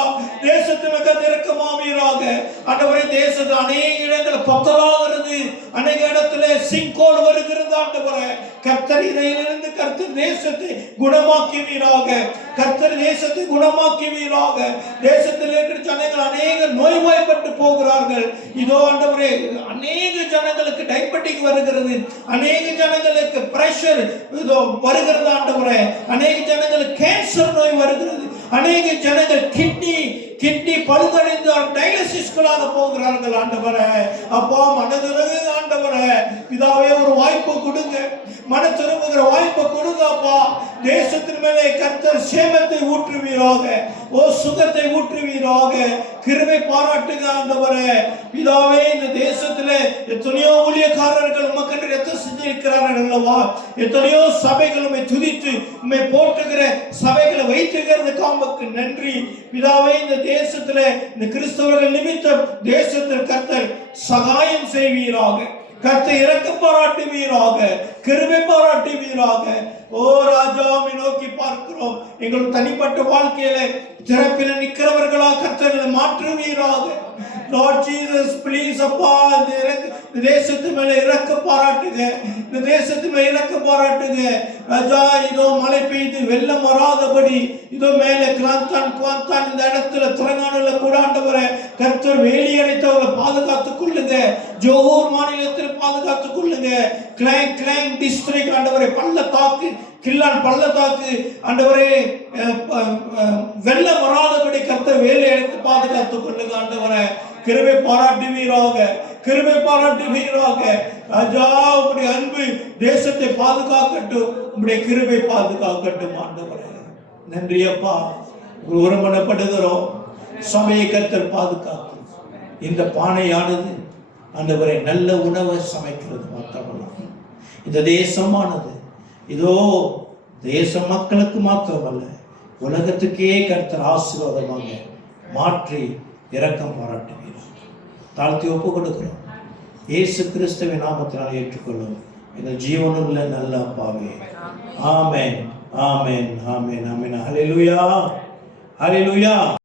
தேசத்தில் கர்த்தர் இறக்கமாவீராக. ஆண்டவரே, தேசத்தில் அநேக இடங்கள் பத்தலாகிறது, அநேக இடத்துல சிங்கோடு வருகிறது. ஆண்டவரே, கர்த்தர் இதிலிருந்து கர்த்தர் தேசத்தை குணமாக்குவீராக. கர்த்தர் தேசத்தை குணமாக்குவீராக. தேசத்தில் இருக்கிற ஜனங்கள் அநேக நோய்வாய்ப்பட்டு போகிறார்கள். இதோ ஆண்டவரே, அநேக ஜனங்களுக்கு டயபெட்டிக் வருகிறது, அநேக ஜனங்களுக்கு பிரஷர் இதோ வருகிறது. ஆண்டவரே, அநேக ஜனங்களுக்கு கேன்சர் நோய் வருகிறது. அநேக ஜனங்கள் கிட்னி பழுதடைந்து டயாலிசிஸ்களாக போகிறார்கள். ஆண்டவரே அப்பா, மனதிறங்கு ஆண்டவரே. பிதாவே, ஒரு வாய்ப்பு கொடுங்க, மன திரும்புகிற வாய்ப்பை கொடுங்க அப்பா. தேசத்தின் மேலே கர்த்தர் சேமத்தை ஊற்றுவீராக. ஓ சுகத்தை ஊற்றுவீராக. கிருபை பாராட்டுங்க ஆண்டவரே. பிதாவே, இந்த தேசத்திலே எத்தனையோ ஊழியக்காரர்கள் உமக்கென்று ரத்தம் செஞ்சிருக்கிறார்கள் அல்லவா. எத்தனையோ சபைகள் உம்மை துதித்து உம்மை போற்றுகிற சபைகளை வைத்துகிறதுக்கு உமக்கு நன்றி. பிதாவே, இந்த தேசத்திலே இந்த கிறிஸ்தவர்கள் நிமித்தம் தேசத்தில் கர்த்தர் சகாயம் செய்வீராக. கர்த்தர் இரக்கம் பாராட்டுவீராக, கிருபை பாராட்டுவீராக. ஓ ராஜாவை நோக்கி பார்க்கிறோம். எங்கள் தனிப்பட்ட வாழ்க்கையில திறப்பில் நிற்கிறவர்களா கர்த்தரை மாற்றுவீராக. Lord Jesus, please அப்பா, இந்த தேசத்து மேல இரக்க பாராட்டுங்க, இந்த தேசத்து மேல இரக்க பாராட்டுங்க ராஜா. இதோ மழை பெய்து வெள்ளம் வராதபடி இதோ மேலே குவாந்தான் இந்த இடத்துல திறங்கானுல கூட ஆண்டவரை கர்த்தர் வேலி அடைத்தவர்களை பாதுகாத்துக் கொள்ளுங்க. ஜோஹர் மாநிலத்தில் பாதுகாத்துக் கொள்ளுங்க. கிளாங் டிஸ்ட்ரிக்ட் ஆண்டவரை பள்ளத்தாக்கு, கில்லான் பள்ளத்தாக்கு ஆண்டவரே வெள்ளம் வராதபடி கர்த்தர் வேலி அடைத்து பாதுகாத்துக் கொள்ளுங்க ஆண்டவரை. கிருபை பாராட்டுவீராக, கிருபை பாராட்டுவீராக ராஜா. உம்முடைய அன்பு தேசத்தை பாதுகாக்கட்டும், உம்முடைய கிருபை பாதுகாக்கட்டும் ஆண்டவரே. நன்றி அப்பா. ஒருமனப்படுகிறோம். சபையை கர்த்தர் பாதுகாக்கும். இந்த பானையானது ஆண்டவரே நல்ல உணவை சமைக்கிறது மாத்திரமல்ல, இந்த தேசமானது இதோ தேச மக்களுக்கு மாத்திரமல்ல உலகத்துக்கே கர்த்தர் ஆசீர்வாதமாக மாற்றி இரக்கம் பாராட்டுவீர். தாழ்த்தி ஒப்பு கொடுக்கிறோம். இயேசு கிறிஸ்துவின் நாமத்தினால் ஏற்றுக்கொள்ளும் எங்கள் ஜீவனுள்ள நல்ல அப்பாவே. ஆமென், ஆமென், ஆமென், ஆமென். ஹல்லேலூயா, ஹல்லேலூயா.